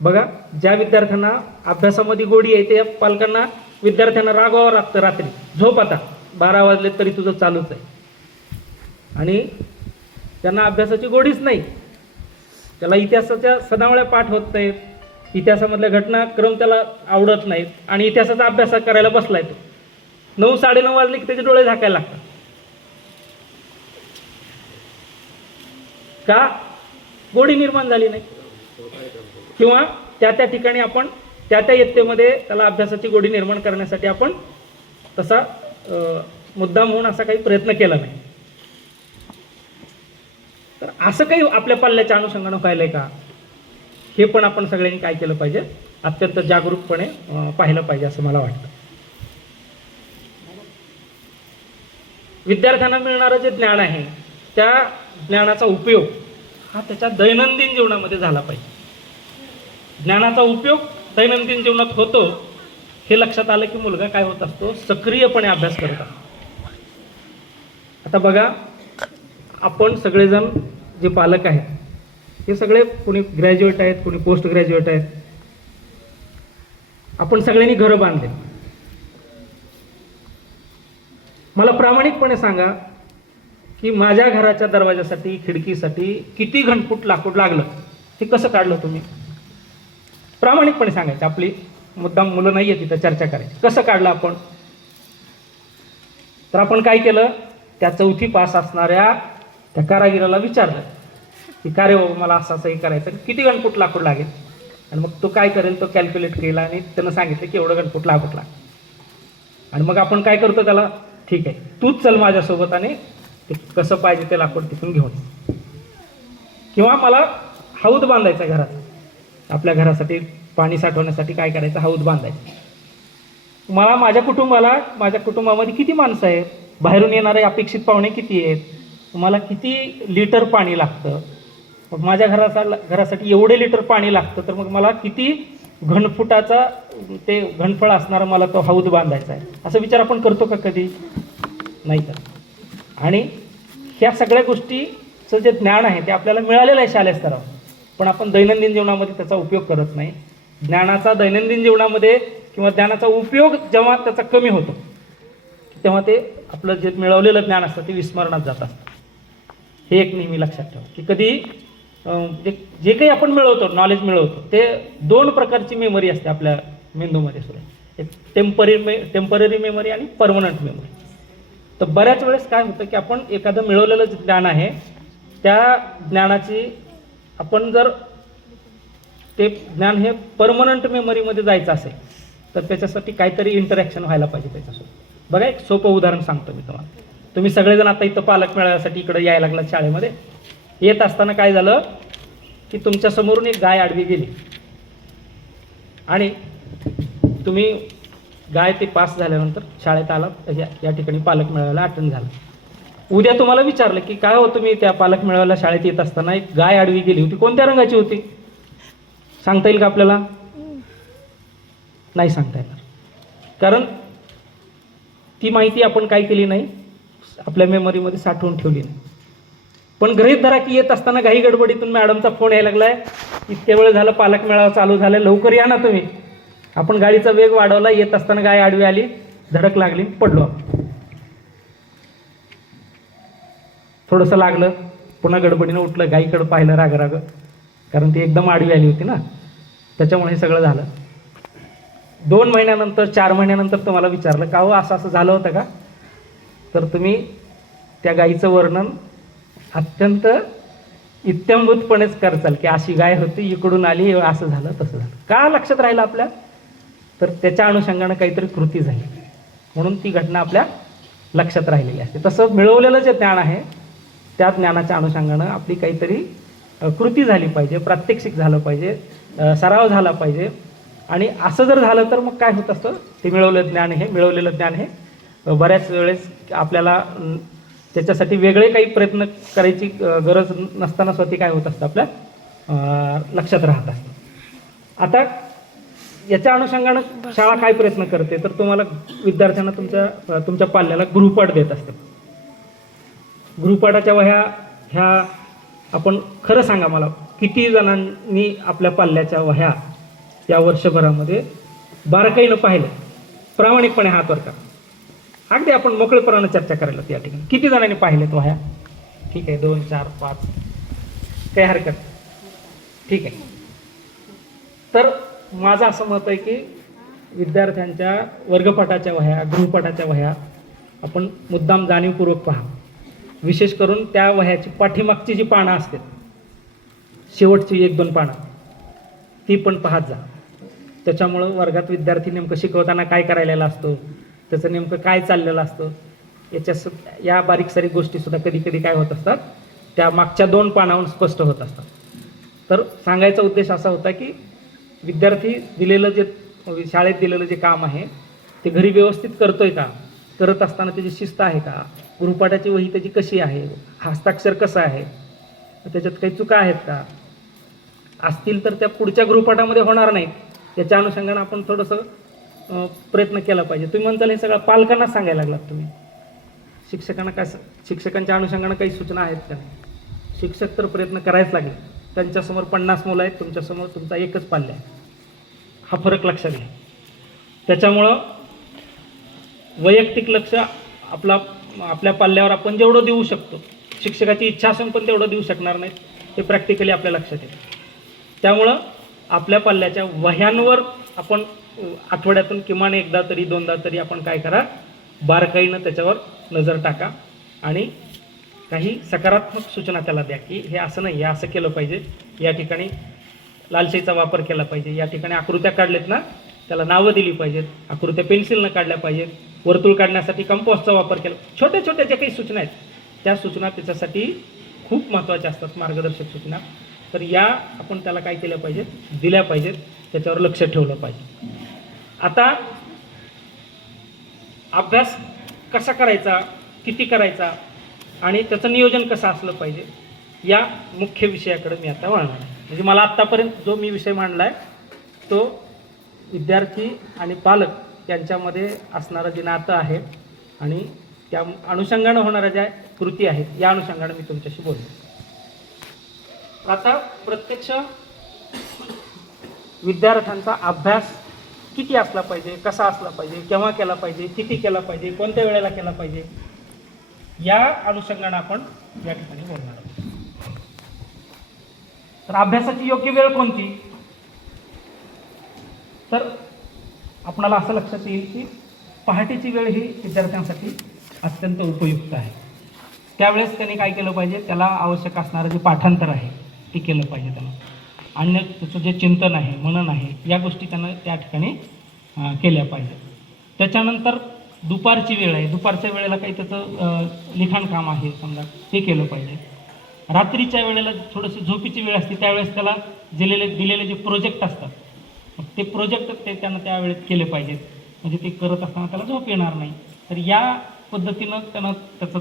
बघा, ज्या विद्यार्थ्यांना अभ्यासामध्ये गोडी आहे त्या पालकांना विद्यार्थ्यांना रागवावं लागतं, रात्री झोप आता 12 वाजले तरी तुझं चालूच आहे. आणि त्यांना अभ्यासाची गोडीच नाही, त्याला इतिहासाच्या सदावळ्या पाठ होत नाहीत, इतिहासामधल्या घटनाक्रम त्याला आवडत नाहीत आणि इतिहासाचा अभ्यास करायला बसलाय तो 9-9:30 वाजले की त्याचे डोळे झाकायला लागतात. का? गोडी निर्माण झाली नाही, किंवा त्या त्या ठिकाणी आपण त्या त्या इयत्तेमध्ये त्याला अभ्यासाची गोडी निर्माण करण्यासाठी आपण तसा मुद्दाम होऊन असा काही प्रयत्न केला नाही. तर असं काही आपल्या पाल्याच्या अनुषंगानं व्हायलंय का, हे पण आपण सगळ्यांनी काय केलं पाहिजे, अत्यंत जागरूकपणे पाहिलं पाहिजे असं मला वाटतं. विद्यार्थ्यांना मिळणारं जे ज्ञान आहे त्या ज्ञानाचा उपयोग हा त्याच्या दैनंदिन जीवनामध्ये झाला पाहिजे. ज्ञानाचा उपयोग दैनंदिन जीवनात होतो हे लक्षात आलं की मुलगा काय होत असतो, सक्रियपणे अभ्यास करत असतो. आता बघा, आपण सगळेजण जे पालक आहेत हे सगळे कोणी ग्रॅज्युएट आहेत, कोणी पोस्ट ग्रॅज्युएट आहेत. आपण सगळ्यांनी घरं बांधले. मला प्रामाणिकपणे सांगा की माझ्या घराच्या दरवाजासाठी, खिडकीसाठी किती घनफूट लाकूड लागलं, हे कसं काढलं तुम्ही? प्रामाणिकपणे सांगायचं, आपली मुद्दाम मुलं नाही आहे तिथं चर्चा करायची. कसं काढलं आपण? तर आपण काय केलं, त्या 4थी पास असणाऱ्या त्या कारागिराला विचारलं की का रे बाबा मला असं असं हे करायचं, किती घनफूट लाकूड लागेल? आणि मग तो काय करेल, तो कॅल्क्युलेट केला आणि त्यानं सांगितलं की एवढं घनफूट लाकूड लागेल. आणि मग आपण काय करतो त्याला, ठीक आहे तूच चल माझ्यासोबत आणि ते कसं पाहिजे ते लाकूड तिथून घेऊन. किंवा मला हौद बांधायचा घरात, आपल्या घरासाठी पाणी साठवण्यासाठी काय करायचं, हौद बांधायचं. मला माझ्या कुटुंबामध्ये किती माणसं आहेत, बाहेरून येणारे अपेक्षित पाहुणे किती आहेत, मला किती लिटर पाणी लागतं, मग माझ्या घरासाठी एवढे लिटर पाणी लागतं, तर मग मला किती घनफुटाचा ते घनफळ असणारा मला तो हौद बांधायचा आहे, असा विचार आपण करतो का कधी? नाही तर. आणि ह्या सगळ्या गोष्टीचं जे ज्ञान आहे ते आपल्याला मिळालेलं आहे शालेय स्तरावर, पण आपण दैनंदिन जीवनामध्ये त्याचा उपयोग करत नाही. ज्ञानाचा दैनंदिन जीवनामध्ये किंवा ज्ञानाचा उपयोग जेव्हा त्याचा कमी होतो तेव्हा ते आपलं जे मिळवलेलं ज्ञान असतं ते विस्मरणात जात असतं. हे एक नेहमी लक्षात ठेवा की कधी जे काही आपण मिळवतो, नॉलेज मिळवतो, ते 2 प्रकारची मेमरी असते आपल्या मेंदूमध्ये सुद्धा, एक टेम्पररी मेमरी आणि परमनंट मेमरी. तर बऱ्याच वेळेस काय होतं की आपण एखादं मिळवलेलं ज्ञान आहे त्या ज्ञानाची आपण जर ते ज्ञान हे परमनंट मेमरीमध्ये जायचं असेल तर त्याच्यासाठी काहीतरी इंटरॅक्शन व्हायला पाहिजे त्याच्यासोबत. बघा, एक सोपं उदाहरण सांगतो मी तुम्हाला. तुम्ही सगळेजण आता इथं पालक मेळाव्यासाठी इकडे यायला लागलात शाळेमध्ये. येत असताना काय झालं की तुमच्या समोरून एक गाय आडवी गेली आणि तुम्ही गाय ते पास झाल्यानंतर शाळेत आलात, या ठिकाणी पालक मेळाव्याला अटेंड झाला. उद्या तुम्हाला विचारलं की काय हो तुम्ही त्या पालक मेळाव्याला शाळेत येत असताना एक गाय आडवी गेली होती, कोणत्या रंगाची होती? सांगता येईल का आपल्याला? नाही सांगता येणार, कारण ती माहिती आपण काय केली नाही, आपल्या मेमरीमध्ये साठवून ठेवली नाही. पण गृहीत धरा की येत असताना घाई गडबडीतून मॅडमचा फोन यायला लागलाय, इतक्या वेळ झाला पालक मेळावा चालू झाला, लवकर या ना तुम्ही. आपण गाडीचा वेग वाढवला, येत असताना गाय आडवी आली, धडक लागली, पडलो. थोडंसं लागलं, पुन्हा गडबडीनं उठलं, गाईकडं पाहिलं राग, कारण ती एकदम आडवी आली होती ना, त्याच्यामुळे हे सगळं झालं. 2 महिन्यानंतर 4 महिन्यानंतर तुम्हाला विचारलं का हो असं असं झालं होतं का, तर तुम्ही त्या गाईचं वर्णन अत्यंत इत्थंभूतपणेच करचाल की अशी गाय होती, इकडून आली, असं झालं तसं झालं. का लक्षात राहिलं आपल्या? तर त्याच्या अनुषंगानं काहीतरी कृती झाली, म्हणून ती घटना आपल्या लक्षात राहिलेली असते. तसं मिळवलेलं जे ज्ञान आहे त्या ज्ञानाच्या अनुषंगानं आपली काहीतरी कृती झाली पाहिजे, प्रात्यक्षिक झालं पाहिजे, सराव झाला पाहिजे. आणि असं जर झालं तर मग काय होत असतं, ते मिळवलेलं ज्ञान हे बऱ्याच वेळेस आपल्याला त्याच्यासाठी वेगळे काही प्रयत्न करायची गरज नसताना स्वतः काय होत असतं आपल्या लक्षात राहत असतं. आता याच्या अनुषंगानं शाळा काय प्रयत्न करते, तर तुम्हाला विद्यार्थ्यांना तुमच्या पाल्याला गृहपाठ देत असते. गृहपाठाच्या वह्या ह्या आपण खरं सांगा मला, किती जणांनी आपल्या पाल्याच्या वह्या या वर्षभरामध्ये बारकाईनं पाहिलं? प्रामाणिकपणे हात वर करा. अगदी आपण मोकळेपणानं चर्चा करायला या ठिकाणी. किती जणांनी पाहिलेत वह्या? ठीक आहे, 2 4 5, काही हरकत, ठीक आहे. तर माझं असं मत आहे की विद्यार्थ्यांच्या वर्गपाठाच्या वह्या, गृहपाठाच्या वह्या आपण मुद्दाम जाणीवपूर्वक पहा. विशेष करून त्या वह्याची पाठीमागची जी पानं असतात, शेवटची 1-2 पानं, ती पण पाहत जा. त्याच्यामुळं वर्गात विद्यार्थी नेमकं शिकवताना काय करायला असतो, त्याचं नेमकं काय चाललेलं असतं, या बारीक सारीक गोष्टीसुद्धा कधी कधी काय होत असतात, त्या मागच्या 2 पानावरून स्पष्ट होत असतात. तर सांगायचा उद्देश असा होता की विद्यार्थी शाळेत दिलेलं जे काम आहे ते घरी व्यवस्थित करतोय का, करत असताना त्याची शिस्त आहे का, गृहपाठाची वही त्याची कशी आहे, हस्ताक्षर कसं आहे, त्याच्यात काही चुका आहेत का, असतील तर त्या पुढच्या गृहपाठामध्ये होणार नाहीत. त्याच्या अनुषंगानं आपण थोडंसं प्रयत्न केला पाहिजे. तुम्ही म्हणताल हे सगळं पालकांना सांगायला लागलात तुम्ही, शिक्षकांच्या अनुषंगानं काही सूचना आहेत का? शिक्षक तर प्रयत्न करायच लागले. त्यांच्यासमोर 50 मुलं आहेत, तुमच्यासमोर तुमचा एकच पाल्य आहे. हा फरक लक्षात घ्या. त्याच्यामुळं वैयक्तिक लक्ष आपल्या पाल्यावर आपण जेवढं देऊ शकतो, शिक्षकाची इच्छा असून पण तेवढं देऊ शकणार नाहीत, हे प्रॅक्टिकली आपल्या लक्षात येतं. त्यामुळं आपल्या पाल्याच्या वह्यांवर आपण आठवड्यातून किमान 1दा तरी 2दा तरी आपण काय करा, बारकाईनं त्याच्यावर नजर टाका आणि काही सकारात्मक सूचना त्याला द्या की हे असं नाही, हे असं केलं पाहिजे, या ठिकाणी लालशाईचा वापर केला पाहिजे, या ठिकाणी आकृत्या काढलेत ना त्याला नावं दिली पाहिजेत, आकृत्या पेन्सिलनं काढल्या पाहिजेत, वर्तुळ काढण्यासाठी कंपोस्टचा वापर केला. छोट्या छोट्या ज्या काही सूचना आहेत त्या सूचना त्याच्यासाठी खूप महत्त्वाच्या असतात, मार्गदर्शक सूचना. तर या आपण त्याला काय केल्या पाहिजेत, दिल्या पाहिजेत, त्याच्यावर लक्ष ठेवलं पाहिजे. आता अभ्यास कसा करायचा, किती करायचा आणि त्याचं नियोजन कसं असलं पाहिजे, या मुख्य विषयाकडे मी आता वळणार आहे. म्हणजे मला आत्तापर्यंत जो मी विषय मांडला आहे तो विद्यार्थी आणि पालक यांच्यामध्ये असणारं जे नातं आहे आणि त्या अनुषंगानं होणाऱ्या ज्या कृती आहेत या अनुषंगानं मी तुमच्याशी बोललो. आता प्रत्यक्ष विद्यार्थ्यांचा अभ्यास किती असला पाहिजे, कसा असला पाहिजे, केव्हा केला पाहिजे, किती केला पाहिजे, कोणत्या वेळेला केला पाहिजे, या अनुषंगानं आपण या ठिकाणी बोलणार आहोत. तर अभ्यासाची योग्य वेळ कोणती, तर आपणाला असं लक्षात येईल की पहाटेची वेळ ही विद्यार्थ्यांसाठी अत्यंत उपयुक्त आहे. त्यावेळेस त्यांनी काय केलं पाहिजे, त्याला आवश्यक असणारं जे पाठांतर आहे ते केलं पाहिजे. त्यांना अन्य त्याचं जे चिंतन आहे, मनन आहे, या गोष्टी त्यांना त्या ठिकाणी केल्या पाहिजे. त्याच्यानंतर दुपारची वेळ आहे, दुपारच्या वेळेला काही त्याचं लिखाण काम आहे समजा ते केलं पाहिजे. रात्रीच्या वेळेला थोडंसं झोपीची वेळ असते, त्यावेळेस त्याला दिलेले जे प्रोजेक्ट असतात मग ते प्रोजेक्ट ते त्यानं त्यावेळेत केले पाहिजेत, म्हणजे ते करत असताना त्याला झोप येणार नाही. तर या पद्धतीनं त्यानं त्याचं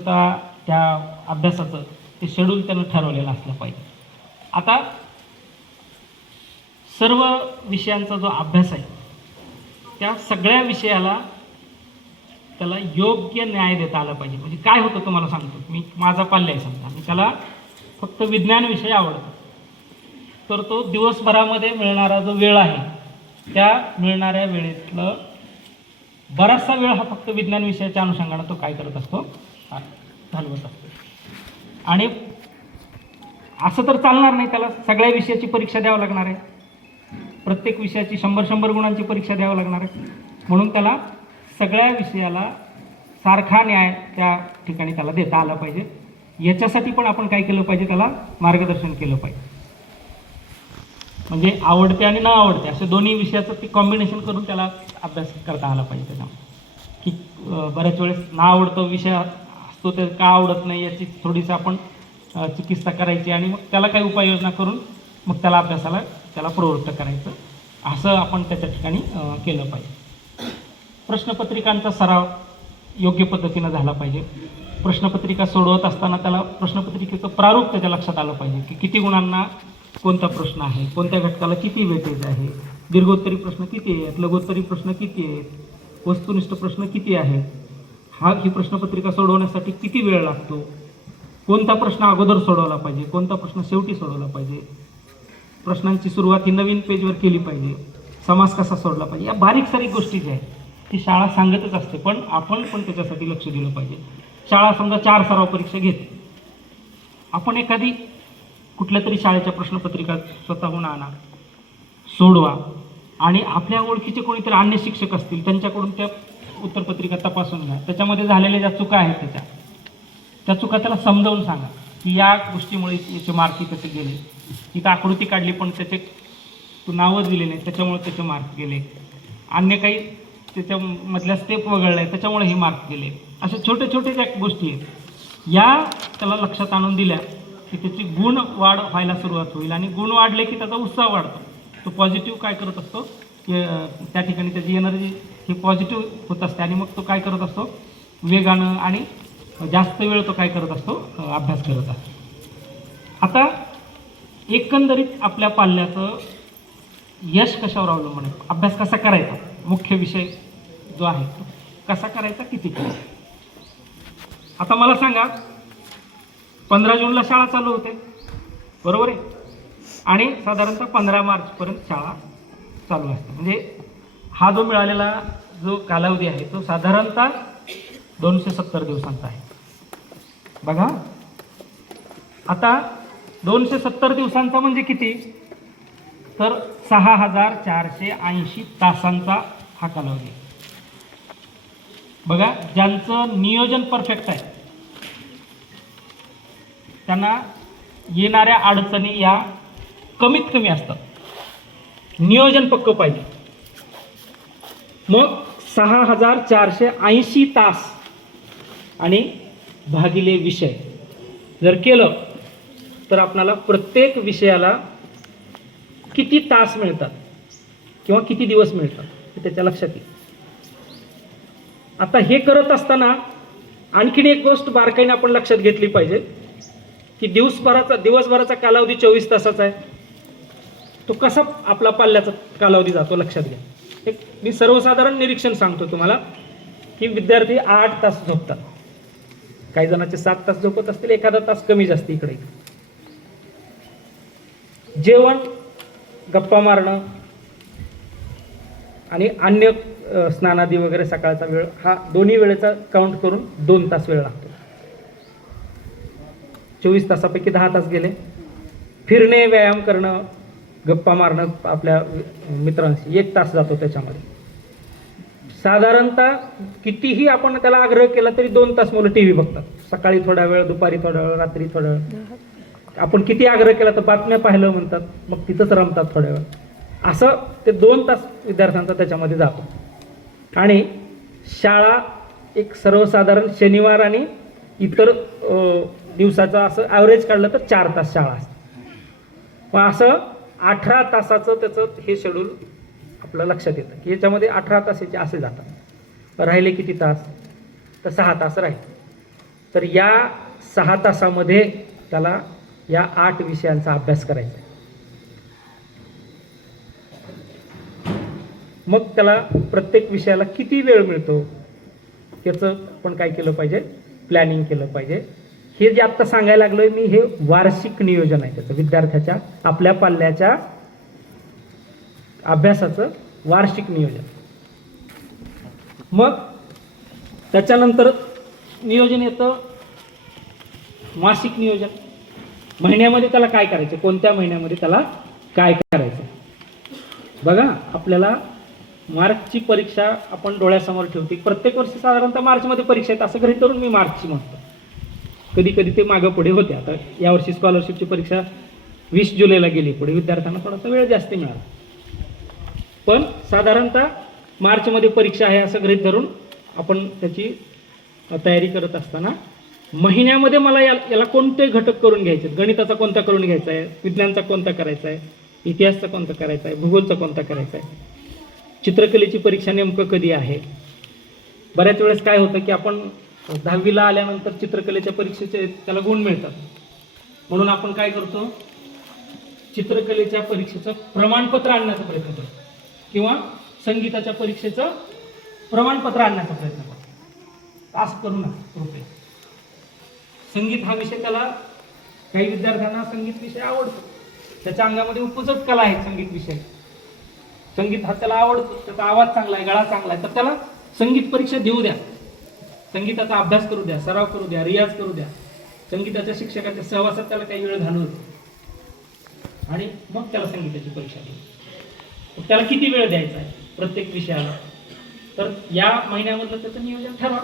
त्या अभ्यासाचं ते शेड्यूल त्यानं ठरवलेलं असलं पाहिजे. आता सर्व विषयांचा जो अभ्यास आहे त्या सगळ्या विषयाला त्याला योग्य न्याय देता आला पाहिजे. म्हणजे काय होतं तुम्हाला सांगतो मी, माझा पाल्य आहे समजा, मी त्याला फक्त विज्ञान विषय आवडतो, तर तो दिवसभरामध्ये मिळणारा जो वेळ आहे त्या मिळणाऱ्या वेळेतलं बराचसा वेळ हा फक्त विज्ञान विषयाच्या अनुषंगाने तो काय करत असतो, घालवत असतो. आणि असं तर चालणार नाही, त्याला सगळ्या विषयाची परीक्षा द्यावं लागणार आहे, प्रत्येक विषयाची 100 गुणांची परीक्षा द्यावं लागणार आहे. म्हणून त्याला सगळ्या विषयाला सारखा न्याय त्या ठिकाणी त्याला देता आला पाहिजे. याच्यासाठी पण आपण काय केलं पाहिजे, त्याला मार्गदर्शन केलं पाहिजे. म्हणजे आवडते आणि न आवडते असे दोन्ही विषयाचं ते कॉम्बिनेशन करून त्याला अभ्यास करता आला पाहिजे. त्याच्यामुळे की बऱ्याच वेळेस ना आवडतो विषय असतो, ते का आवडत नाही याची थोडीशी आपण चिकित्सा करायची आणि मग त्याला काही उपाययोजना करून मग त्याला अभ्यासाला त्याला प्रवृत्त करायचं, असं आपण त्याच्या ठिकाणी केलं पाहिजे. प्रश्नपत्रिकांचा सराव योग्य पद्धतीनं झाला पाहिजे. प्रश्नपत्रिका सोडवत असताना त्याला प्रश्नपत्रिकेचं प्रारूप त्याच्या लक्षात आलं पाहिजे की किती गुणांना कोणता प्रश्न आहे, कोणत्या घटकाला किती वेटेज आहे, दीर्घोत्तरी प्रश्न किती आहेत, लघुत्तरी प्रश्न किती आहेत, वस्तुनिष्ठ प्रश्न किती आहेत, ही प्रश्नपत्रिका सोडवण्यासाठी किती वेळ लागतो, कोणता प्रश्न अगोदर सोडवला पाहिजे, कोणता प्रश्न शेवटी सोडवला पाहिजे, प्रश्नांची सुरुवात ही नवीन पेजवर केली पाहिजे, समास कसा सोडला पाहिजे, या बारीक सारीक गोष्टी ज्या आहेत ती शाळा सांगतच असते, पण आपण पण त्याच्यासाठी लक्ष दिलं पाहिजे. शाळा समजा 4 सराव परीक्षा घेते, आपण एखादी कुठल्या तरी शाळेच्या प्रश्नपत्रिका स्वतःहून आणा, सोडवा आणि आपल्या ओळखीचे कोणीतरी अन्य शिक्षक असतील त्यांच्याकडून त्या उत्तरपत्रिका तपासून घ्या. त्याच्यामध्ये झालेल्या ज्या चुका आहेत त्या चुका त्याला समजावून सांगा की या गोष्टीमुळे याचे मार्क कसे गेले, तिथं आकृती काढली पण त्याचे नावं दिले नाही त्याच्यामुळे त्याचे मार्क गेले, अन्य काही त्याच्यामधल्या स्टेप वगळल्या त्याच्यामुळे हे मार्क गेले, अशा छोटे छोटे ज्या गोष्टी आहेत या त्याला लक्षात आणून दिल्या की त्याची गुण वाढ व्हायला सुरुवात होईल. आणि गुण वाढले की त्याचा उत्साह वाढतो, तो पॉझिटिव्ह काय करत असतो, त्या ठिकाणी त्याची एनर्जी ही पॉझिटिव्ह होत असते आणि मग तो काय करत असतो, वेगानं आणि जास्त वेळ तो काय करत असतो, अभ्यास करत असतो. आता एकंदरीत आपल्या पाल्याचं यश कशावर अवलंबून आहे, अभ्यास कसा करायचा, मुख्य विषय जो आहे तो कसा करायचा, किती करायचा. आता मला सांगा, 15 जूनला शाळा चालू होते बरोबर आहे, आणि साधारणतः 15 मार्चपर्यंत शाळा चालू असते. म्हणजे हा जो मिळालेला जो कालावधी आहे तो साधारणतः 270 दिवसांचा आहे. बघा आता 270 दिवसांचा म्हणजे किती, तर 6480 तासांचा हा कालावधी. बघा ज्यांचं नियोजन परफेक्ट आहे त्यांना येणाऱ्या अडचणी या कमीत कमी असतात. नियोजन पक्क पाहिजे. मग 6480 तास आणि भागिले विषय जर केलं तर आपल्याला प्रत्येक विषयाला किती तास मिळतात किंवा किती दिवस मिळतात हे त्याच्या लक्षात येईल. आता हे करत असताना आणखीन एक गोष्ट बारकाईने आपण लक्षात घेतली पाहिजे की दिवसभराचा कालावधी 24 तासाचा आहे. तो कसा आपला पाल्याचा कालावधी जातो लक्षात घ्या. एक मी सर्वसाधारण निरीक्षण सांगतो तुम्हाला की विद्यार्थी 8 तास झोपतात, काही जणांचे 7 तास झोपत असतील, एखादा तास कमी जास्त इकडे. जेवण, गप्पा मारणं आणि अन्य स्नानादी वगैरे सकाळचा वेळ हा दोन्ही वेळेचा काउंट करून 2 तास वेळ लागतो. 24 तासापैकी 10 तास गेले. फिरणे, व्यायाम करणं, गप्पा मारणं आपल्या मित्रांशी 1 तास जातो त्याच्यामध्ये. साधारणतः कितीही आपण त्याला आग्रह केला तरी 2 तास मुलं टी व्ही बघतात. सकाळी थोडा वेळ, दुपारी थोडा वेळ, रात्री थोडा वेळ. आपण किती आग्रह केला तर बातम्या पाहिलं म्हणतात, मग तिथंच रमतात थोड्या वेळ. असं ते 2 तास विद्यार्थ्यांचा त्याच्यामध्ये जातो. आणि शाळा एक सर्वसाधारण शनिवार आणि इतर दिवसाचा असं ॲव्हरेज काढलं तर 4 तास शाळा असते. मग असं 18 तासाचं त्याचं हे शेड्यूल आपलं लक्षात येतं की याच्यामध्ये 18 तासाचे असे जातात. राहिले किती तास? तर 6 तास राहील. तर या 6 तासामध्ये त्याला या 8 विषयांचा अभ्यास करायचा आहे. मग त्याला प्रत्येक विषयाला किती वेळ मिळतो त्याचं आपण काय केलं पाहिजे? प्लॅनिंग केलं पाहिजे. हे जे आत्ता सांगायला लागलोय मी, हे वार्षिक नियोजन आहे त्याचं, विद्यार्थ्याच्या आपल्या पाल्याच्या अभ्यासाचं वार्षिक नियोजन. मग त्याच्यानंतर नियोजन येतं मासिक नियोजन. महिन्यामध्ये त्याला काय करायचं, कोणत्या महिन्यामध्ये त्याला काय करायचं. बघा, आपल्याला मार्चची परीक्षा आपण डोळ्यासमोर ठेवते. प्रत्येक वर्षी साधारणतः मार्चमध्ये परीक्षा आहेत असं गृहीत धरून मी मार्चची म्हणतो. कधी कधी ते मागं पुढे होते. आता यावर्षी स्कॉलरशिपची परीक्षा 20 जुलैला गेली, पुढे विद्यार्थ्यांना थोडासा वेळ जास्त मिळाला. पण साधारणतः मार्चमध्ये परीक्षा आहे असं गृहीत धरून आपण त्याची तयारी करत असताना महिन्यामध्ये मला याला कोणते घटक करून घ्यायचे, गणिताचा कोणता करून घ्यायचा आहे, विज्ञानचा कोणता करायचा आहे, इतिहासचा कोणता करायचा आहे, भूगोलचा कोणता करायचा आहे, चित्रकलेची परीक्षा नेमकं कधी आहे. बऱ्याच वेळेस काय होतं की आपण 10वीला आल्यानंतर चित्रकलेच्या परीक्षेचे त्याला गुण मिळतात, म्हणून आपण काय करतो, चित्रकलेच्या परीक्षेचं प्रमाणपत्र आणण्याचा प्रयत्न करतो किंवा संगीताच्या परीक्षेचं प्रमाणपत्र आणण्याचा प्रयत्न करतो. असं करू नका कृपया. संगीत हा विषय, त्याला काही विद्यार्थ्यांना संगीत विषय आवडतो, त्याच्या अंगामध्ये उपजत कला आहे संगीत विषय, संगीत हा त्याला आवडतो, त्याचा आवाज चांगला आहे, गळा चांगला आहे, तर त्याला संगीत परीक्षा देऊ द्या, संगीताचा अभ्यास करू द्या, सराव करू द्या, रियाज करू द्या, संगीताच्या शिक्षकाच्या सहवासात त्याला काही वेळ घालवतो आणि मग त्याला संगीताची परीक्षा देऊ. त्याला किती वेळ द्यायचा आहे प्रत्येक विषयाला, तर या महिन्यामधलं त्याचं नियोजन ठरवा.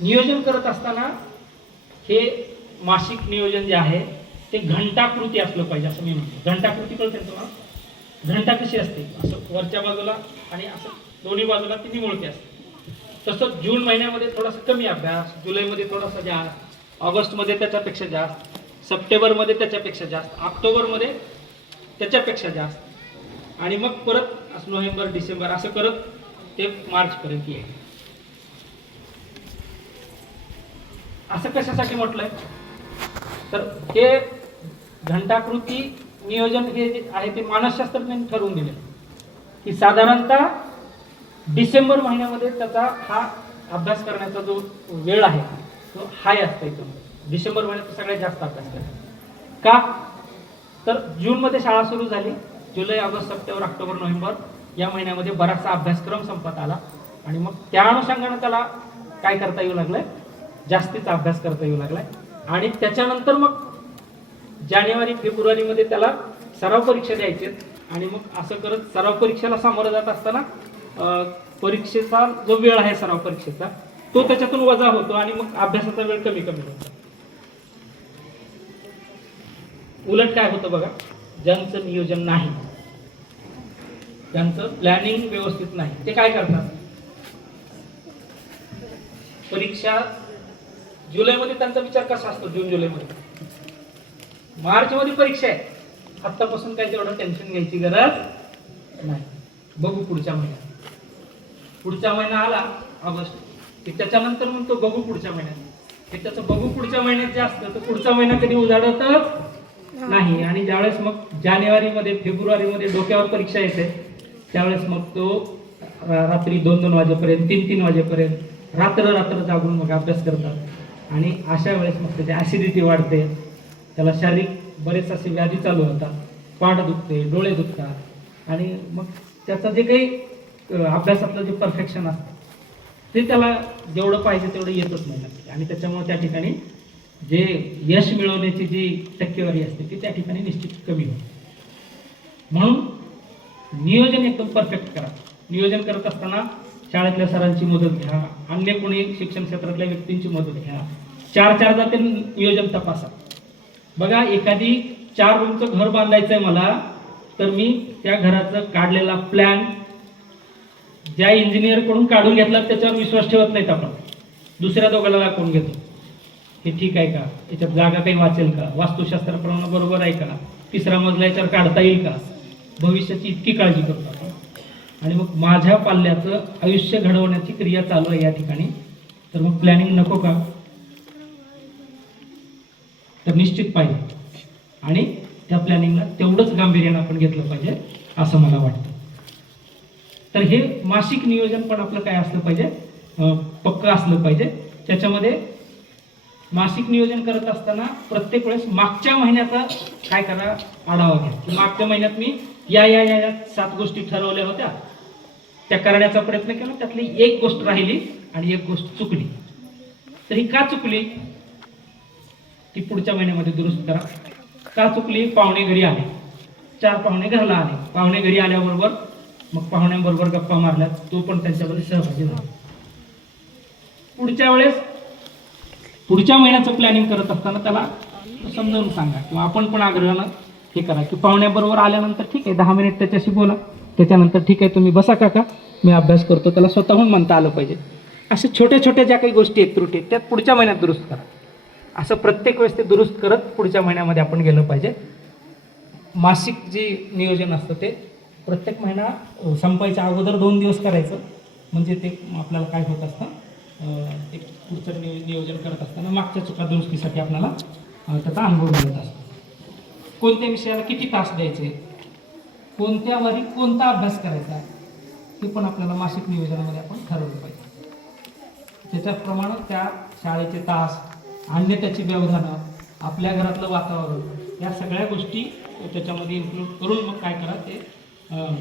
नियोजन करत असताना हे मासिक नियोजन जे आहे ते घंटाकृती असलं पाहिजे असं मी म्हणतो. घंटाकृती कळते तुम्हाला? घंटा कशी असते, असं वरच्या बाजूला आणि असं दोन्ही बाजूला ती निमुळती असते. तसं जून महिन्यामध्ये थोडासा कमी अभ्यास, जुलैमध्ये थोडासा जास्त, ऑगस्टमध्ये त्याच्यापेक्षा जास्त, सप्टेंबरमध्ये त्याच्यापेक्षा जास्त, ऑक्टोबरमध्ये त्याच्यापेक्षा जास्त, आणि मग परत नोव्हेंबर डिसेंबर असं करत ते मार्चपर्यंत येईल. असं कशासाठी म्हटलंय, तर हे घंटाकृती नियोजन हे जे आहे ते मानसशास्त्रज्ञांनी ठरवून दिले की साधारणतः डिसेंबर महिन्यामध्ये त्याचा हा अभ्यास करण्याचा जो वेळ आहे तो हाय असतो. इथून डिसेंबर महिन्यात सगळ्यात जास्त अभ्यास करतो. का, तर जूनमध्ये शाळा सुरू झाली, जुलै, ऑगस्ट, सप्टेंबर, ऑक्टोबर, नोव्हेंबर या महिन्यामध्ये बराचसा अभ्यासक्रम संपत आला आणि मग त्या अनुषंगाने त्याला काय करता येऊ लागलंय, जास्तीचा अभ्यास करता येऊ लागलाय. आणि त्याच्यानंतर मग जानेवारी फेब्रुवारीमध्ये त्याला सराव परीक्षा द्यायची आणि मग असं करत सराव परीक्षेला सामोरं जात असताना परीक्षेचा जो वेळ आहे सराव परीक्षेचा तो त्याच्यातून वजा होतो आणि मग अभ्यासाचा वेळ कमी कमी होतो. उलट काय होतं बघा, ज्यांचं नियोजन नाही, ज्यांचं प्लॅनिंग व्यवस्थित नाही, ते काय करतात, परीक्षा जुलैमध्ये त्यांचा विचार कसा असतो, जून जुलैमध्ये, मार्चमध्ये परीक्षा आहे, आत्तापासून काही तेवढं टेन्शन घ्यायची गरज नाही, बघू पुढच्या महिन्यात. पुढचा महिना आला ऑगस्ट की त्याच्यानंतर मग तो बघू पुढच्या महिन्यात, हे त्याचं बघू पुढच्या महिन्यात जे असतं तर पुढचा महिना कधी उजाडतच नाही. आणि ज्यावेळेस मग जानेवारीमध्ये फेब्रुवारीमध्ये डोक्यावर परीक्षा येते त्यावेळेस मग तो रात्री 2-2 वाजेपर्यंत 3-3 वाजेपर्यंत रात्र जागून मग अभ्यास करतात आणि अशा वेळेस मग त्याची ॲसिडिटी वाढते, त्याला शारीरिक बरेच असे व्याधी चालू होतात, पाठ दुखते, डोळे दुखतात आणि मग त्याचं जे काही अभ्यासातलं जे परफेक्शन असतं ते त्याला जेवढं पाहिजे तेवढं येतच नाही आणि त्याच्यामुळे त्या ठिकाणी जे यश मिळवण्याची जी टक्केवारी असते ती त्या ठिकाणी निश्चित कमी होते. म्हणून नियोजन एकदम परफेक्ट करा. नियोजन करत असताना शाळेतल्या सरांची मदत घ्या, अन्य कोणी शिक्षण क्षेत्रातल्या व्यक्तींची मदत घ्या, 4-4दा ते नियोजन तपासा. बघा, एखादी 4 रूमचं घर बांधायचं आहे मला, तर मी त्या घराचं काढलेला प्लॅन ज्या इंजिनियर कडून काढून घेतला त्याच्यावर विश्वास ठेवत नाहीत आपण, दुसऱ्या दोघाला दाखवून घेतो, हे ठीक आहे का, याच्यात जागा काही वाचेल का, वास्तुशास्त्राप्रमाणे बरोबर आहे का, 3रा मजला याच्यावर काढता येईल का, भविष्याची इतकी काळजी करतो आपण, आणि मग माझ्या पाल्याचं आयुष्य घडवण्याची क्रिया चालू आहे या ठिकाणी, तर मग प्लॅनिंग नको का? तर निश्चित पाहिजे, आणि त्या प्लॅनिंगला तेवढंच गांभीर्यानं आपण घेतलं पाहिजे असं मला वाटतं. तर हे मासिक नियोजन पण आपलं काय असलं पाहिजे, पक्कं असलं पाहिजे. त्याच्यामध्ये मासिक नियोजन करत असताना प्रत्येक वेळेस मागच्या महिन्याचा काय करा, आढावा घ्या. की मागच्या महिन्यात मी या 7 गोष्टी ठरवल्या होत्या, त्या करण्याचा प्रयत्न केला, त्यातली एक गोष्ट राहिली आणि एक गोष्ट चुकली. तर ही का चुकली ती पुढच्या महिन्यामध्ये दुरुस्त करा. का चुकली? पाहुणे घरी आले, 4 पाहुणे घरला आले. पाहुणे घरी आल्याबरोबर मग पाहुण्यांबरोबर गप्पा मारल्या, तो पण त्यांच्यामध्ये सहभागी झाला. पुढच्या वेळेस पुढच्या महिन्याचं प्लॅनिंग करत असताना त्याला समजावून सांगा, किंवा आपण पण आग्रहानं हे करा की पाहुण्याबरोबर आल्यानंतर ठीक आहे 10 मिनिट त्याच्याशी बोला, त्याच्यानंतर ठीक आहे तुम्ही बसा काका मी अभ्यास करतो, त्याला स्वतःहून म्हणता आलं पाहिजे. अशा छोट्या छोट्या ज्या काही गोष्टी आहेत, त्रुटी आहेत, त्यात पुढच्या महिन्यात दुरुस्त करा. असं प्रत्येक वेळेस ते दुरुस्त करत पुढच्या महिन्यामध्ये आपण गेलं पाहिजे. मासिक जे नियोजन असतं ते प्रत्येक महिना संपायच्या अगोदर 2 दिवस करायचं, म्हणजे ते आपल्याला काय होत असतं, एक पुढचं नियोजन करत असताना मागच्या चुका दुरुस्तीसाठी आपल्याला त्याचा अनुभव मिळत असतो. कोणत्या विषयाला किती तास द्यायचे, कोणत्या वारी कोणता अभ्यास करायचा, हे पण आपल्याला मासिक नियोजनामध्ये आपण ठरवलं पाहिजे. त्याच्याप्रमाणे त्या शाळेचे तास, अन्य त्याची व्यवधानं, आपल्या घरातलं वातावरण, या सगळ्या गोष्टी त्याच्यामध्ये इन्क्लूड करून मग काय करा, ते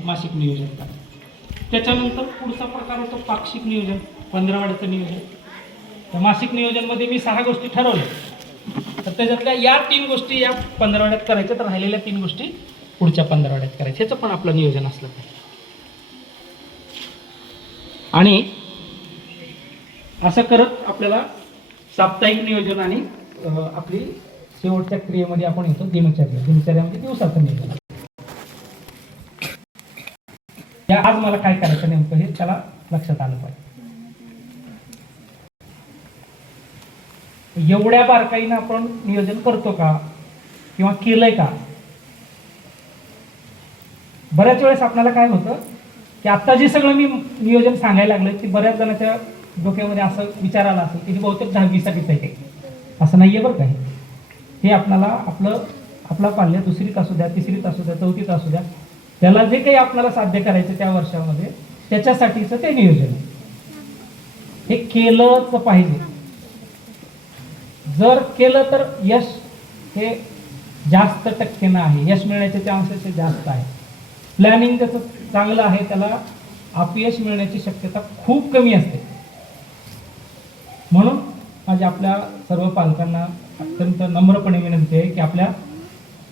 मासिक नियोजन करा. त्याच्यानंतर पुढचा प्रकार होतो पाक्षिक नियोजन, 15वाड्याचं नियोजन. तर मासिक नियोजनमध्ये मी 6 गोष्टी ठरवल्या, तर त्याच्यातल्या या 3 गोष्टी या 15वाड्यात करायच्या, तर राहिलेल्या 3 गोष्टी पुढच्या 15वाड्यात करायच्या. ह्याचं पण आपलं नियोजन असलं पाहिजे. आणि असं करत आपल्याला साप्ताहिक नियोजन आणि आपली शेवटच्या क्रियेमध्ये आपण येतो दिनचर्यामध्ये दिवसाचं नियोजन. या आज मला काय करायचं नेमकं हे त्याला लक्षात आलं पाहिजे. एवढ्या बारकाईनं आपण नियोजन करतो का, किंवा केलंय का? बऱ्याच वेळेस आपल्याला काय होतं की आता जे सगळं मी नियोजन सांगायला लागलं ते बऱ्याच जणांच्या डोक्यामध्ये असं विचार आला असेल की हे बहुतेक 10वीसाठीच आहे काही. असं नाहीये बरं का. हे आपल्याला आपला पाल्य 2रीत असू द्या, 3रीत असू द्या, 4थीत असू द्या, त्याला जे काही आपल्याला साध्य करायचं त्या वर्षामध्ये त्याच्यासाठीचं ते नियोजन आहे. हे केलंच पाहिजे. जर केलं तर यश हे जास्त टक्केनं आहे, यश मिळण्याचे चान्सेस हे जास्त आहे. प्लॅनिंग त्याचं चांगलं आहे, त्याला अपयश मिळण्याची शक्यता खूप कमी असते. म्हणून माझी आपल्या सर्व पालकांना अत्यंत नम्रपणे विनंती आहे की आपल्या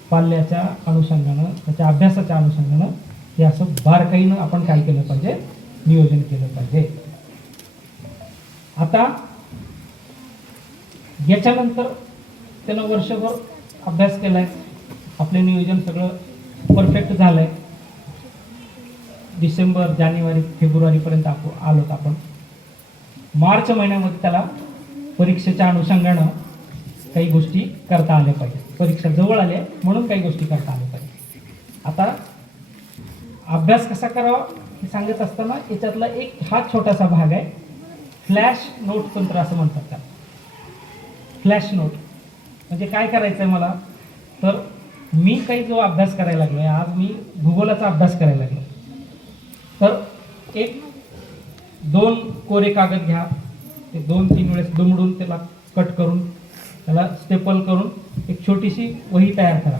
पाल्याच्या अनुषंगानं, त्याच्या अभ्यासाच्या अनुषंगानं हे असं बारकाईनं आपण काय केलं पाहिजे, नियोजन केलं पाहिजे. आता याच्यानंतर त्यानं वर्षभर अभ्यास केलाय, आपले नियोजन सगळं परफेक्ट झालंय, डिसेंबर, जानेवारी, फेब्रुवारीपर्यंत आलोत आपण. मार्च महिन्यामध्ये त्याला परीक्षेच्या अनुषंगानं काही गोष्टी करता आल्या पाहिजे. परीक्षा जवळ आल्या म्हणून काही गोष्टी करता आल्या पाहिजे. आता अभ्यास कसा करावा हे सांगत असताना याच्यातला एक हा छोटासा भाग आहे, फ्लॅश नोट तंत्र असं म्हणतात त्याला. फ्लॅश नोट म्हणजे काय करायचं आहे मला, तर मी काही जो अभ्यास करायला लागलो आहे, आज मी भूगोलाचा अभ्यास करायला लागलो, तर एक 2 कोरे कागद घ्या, ते 2-3 वेळेस दुमडून त्याला कट करून त्याला स्टेपल करून एक छोटीशी वही तयार करा.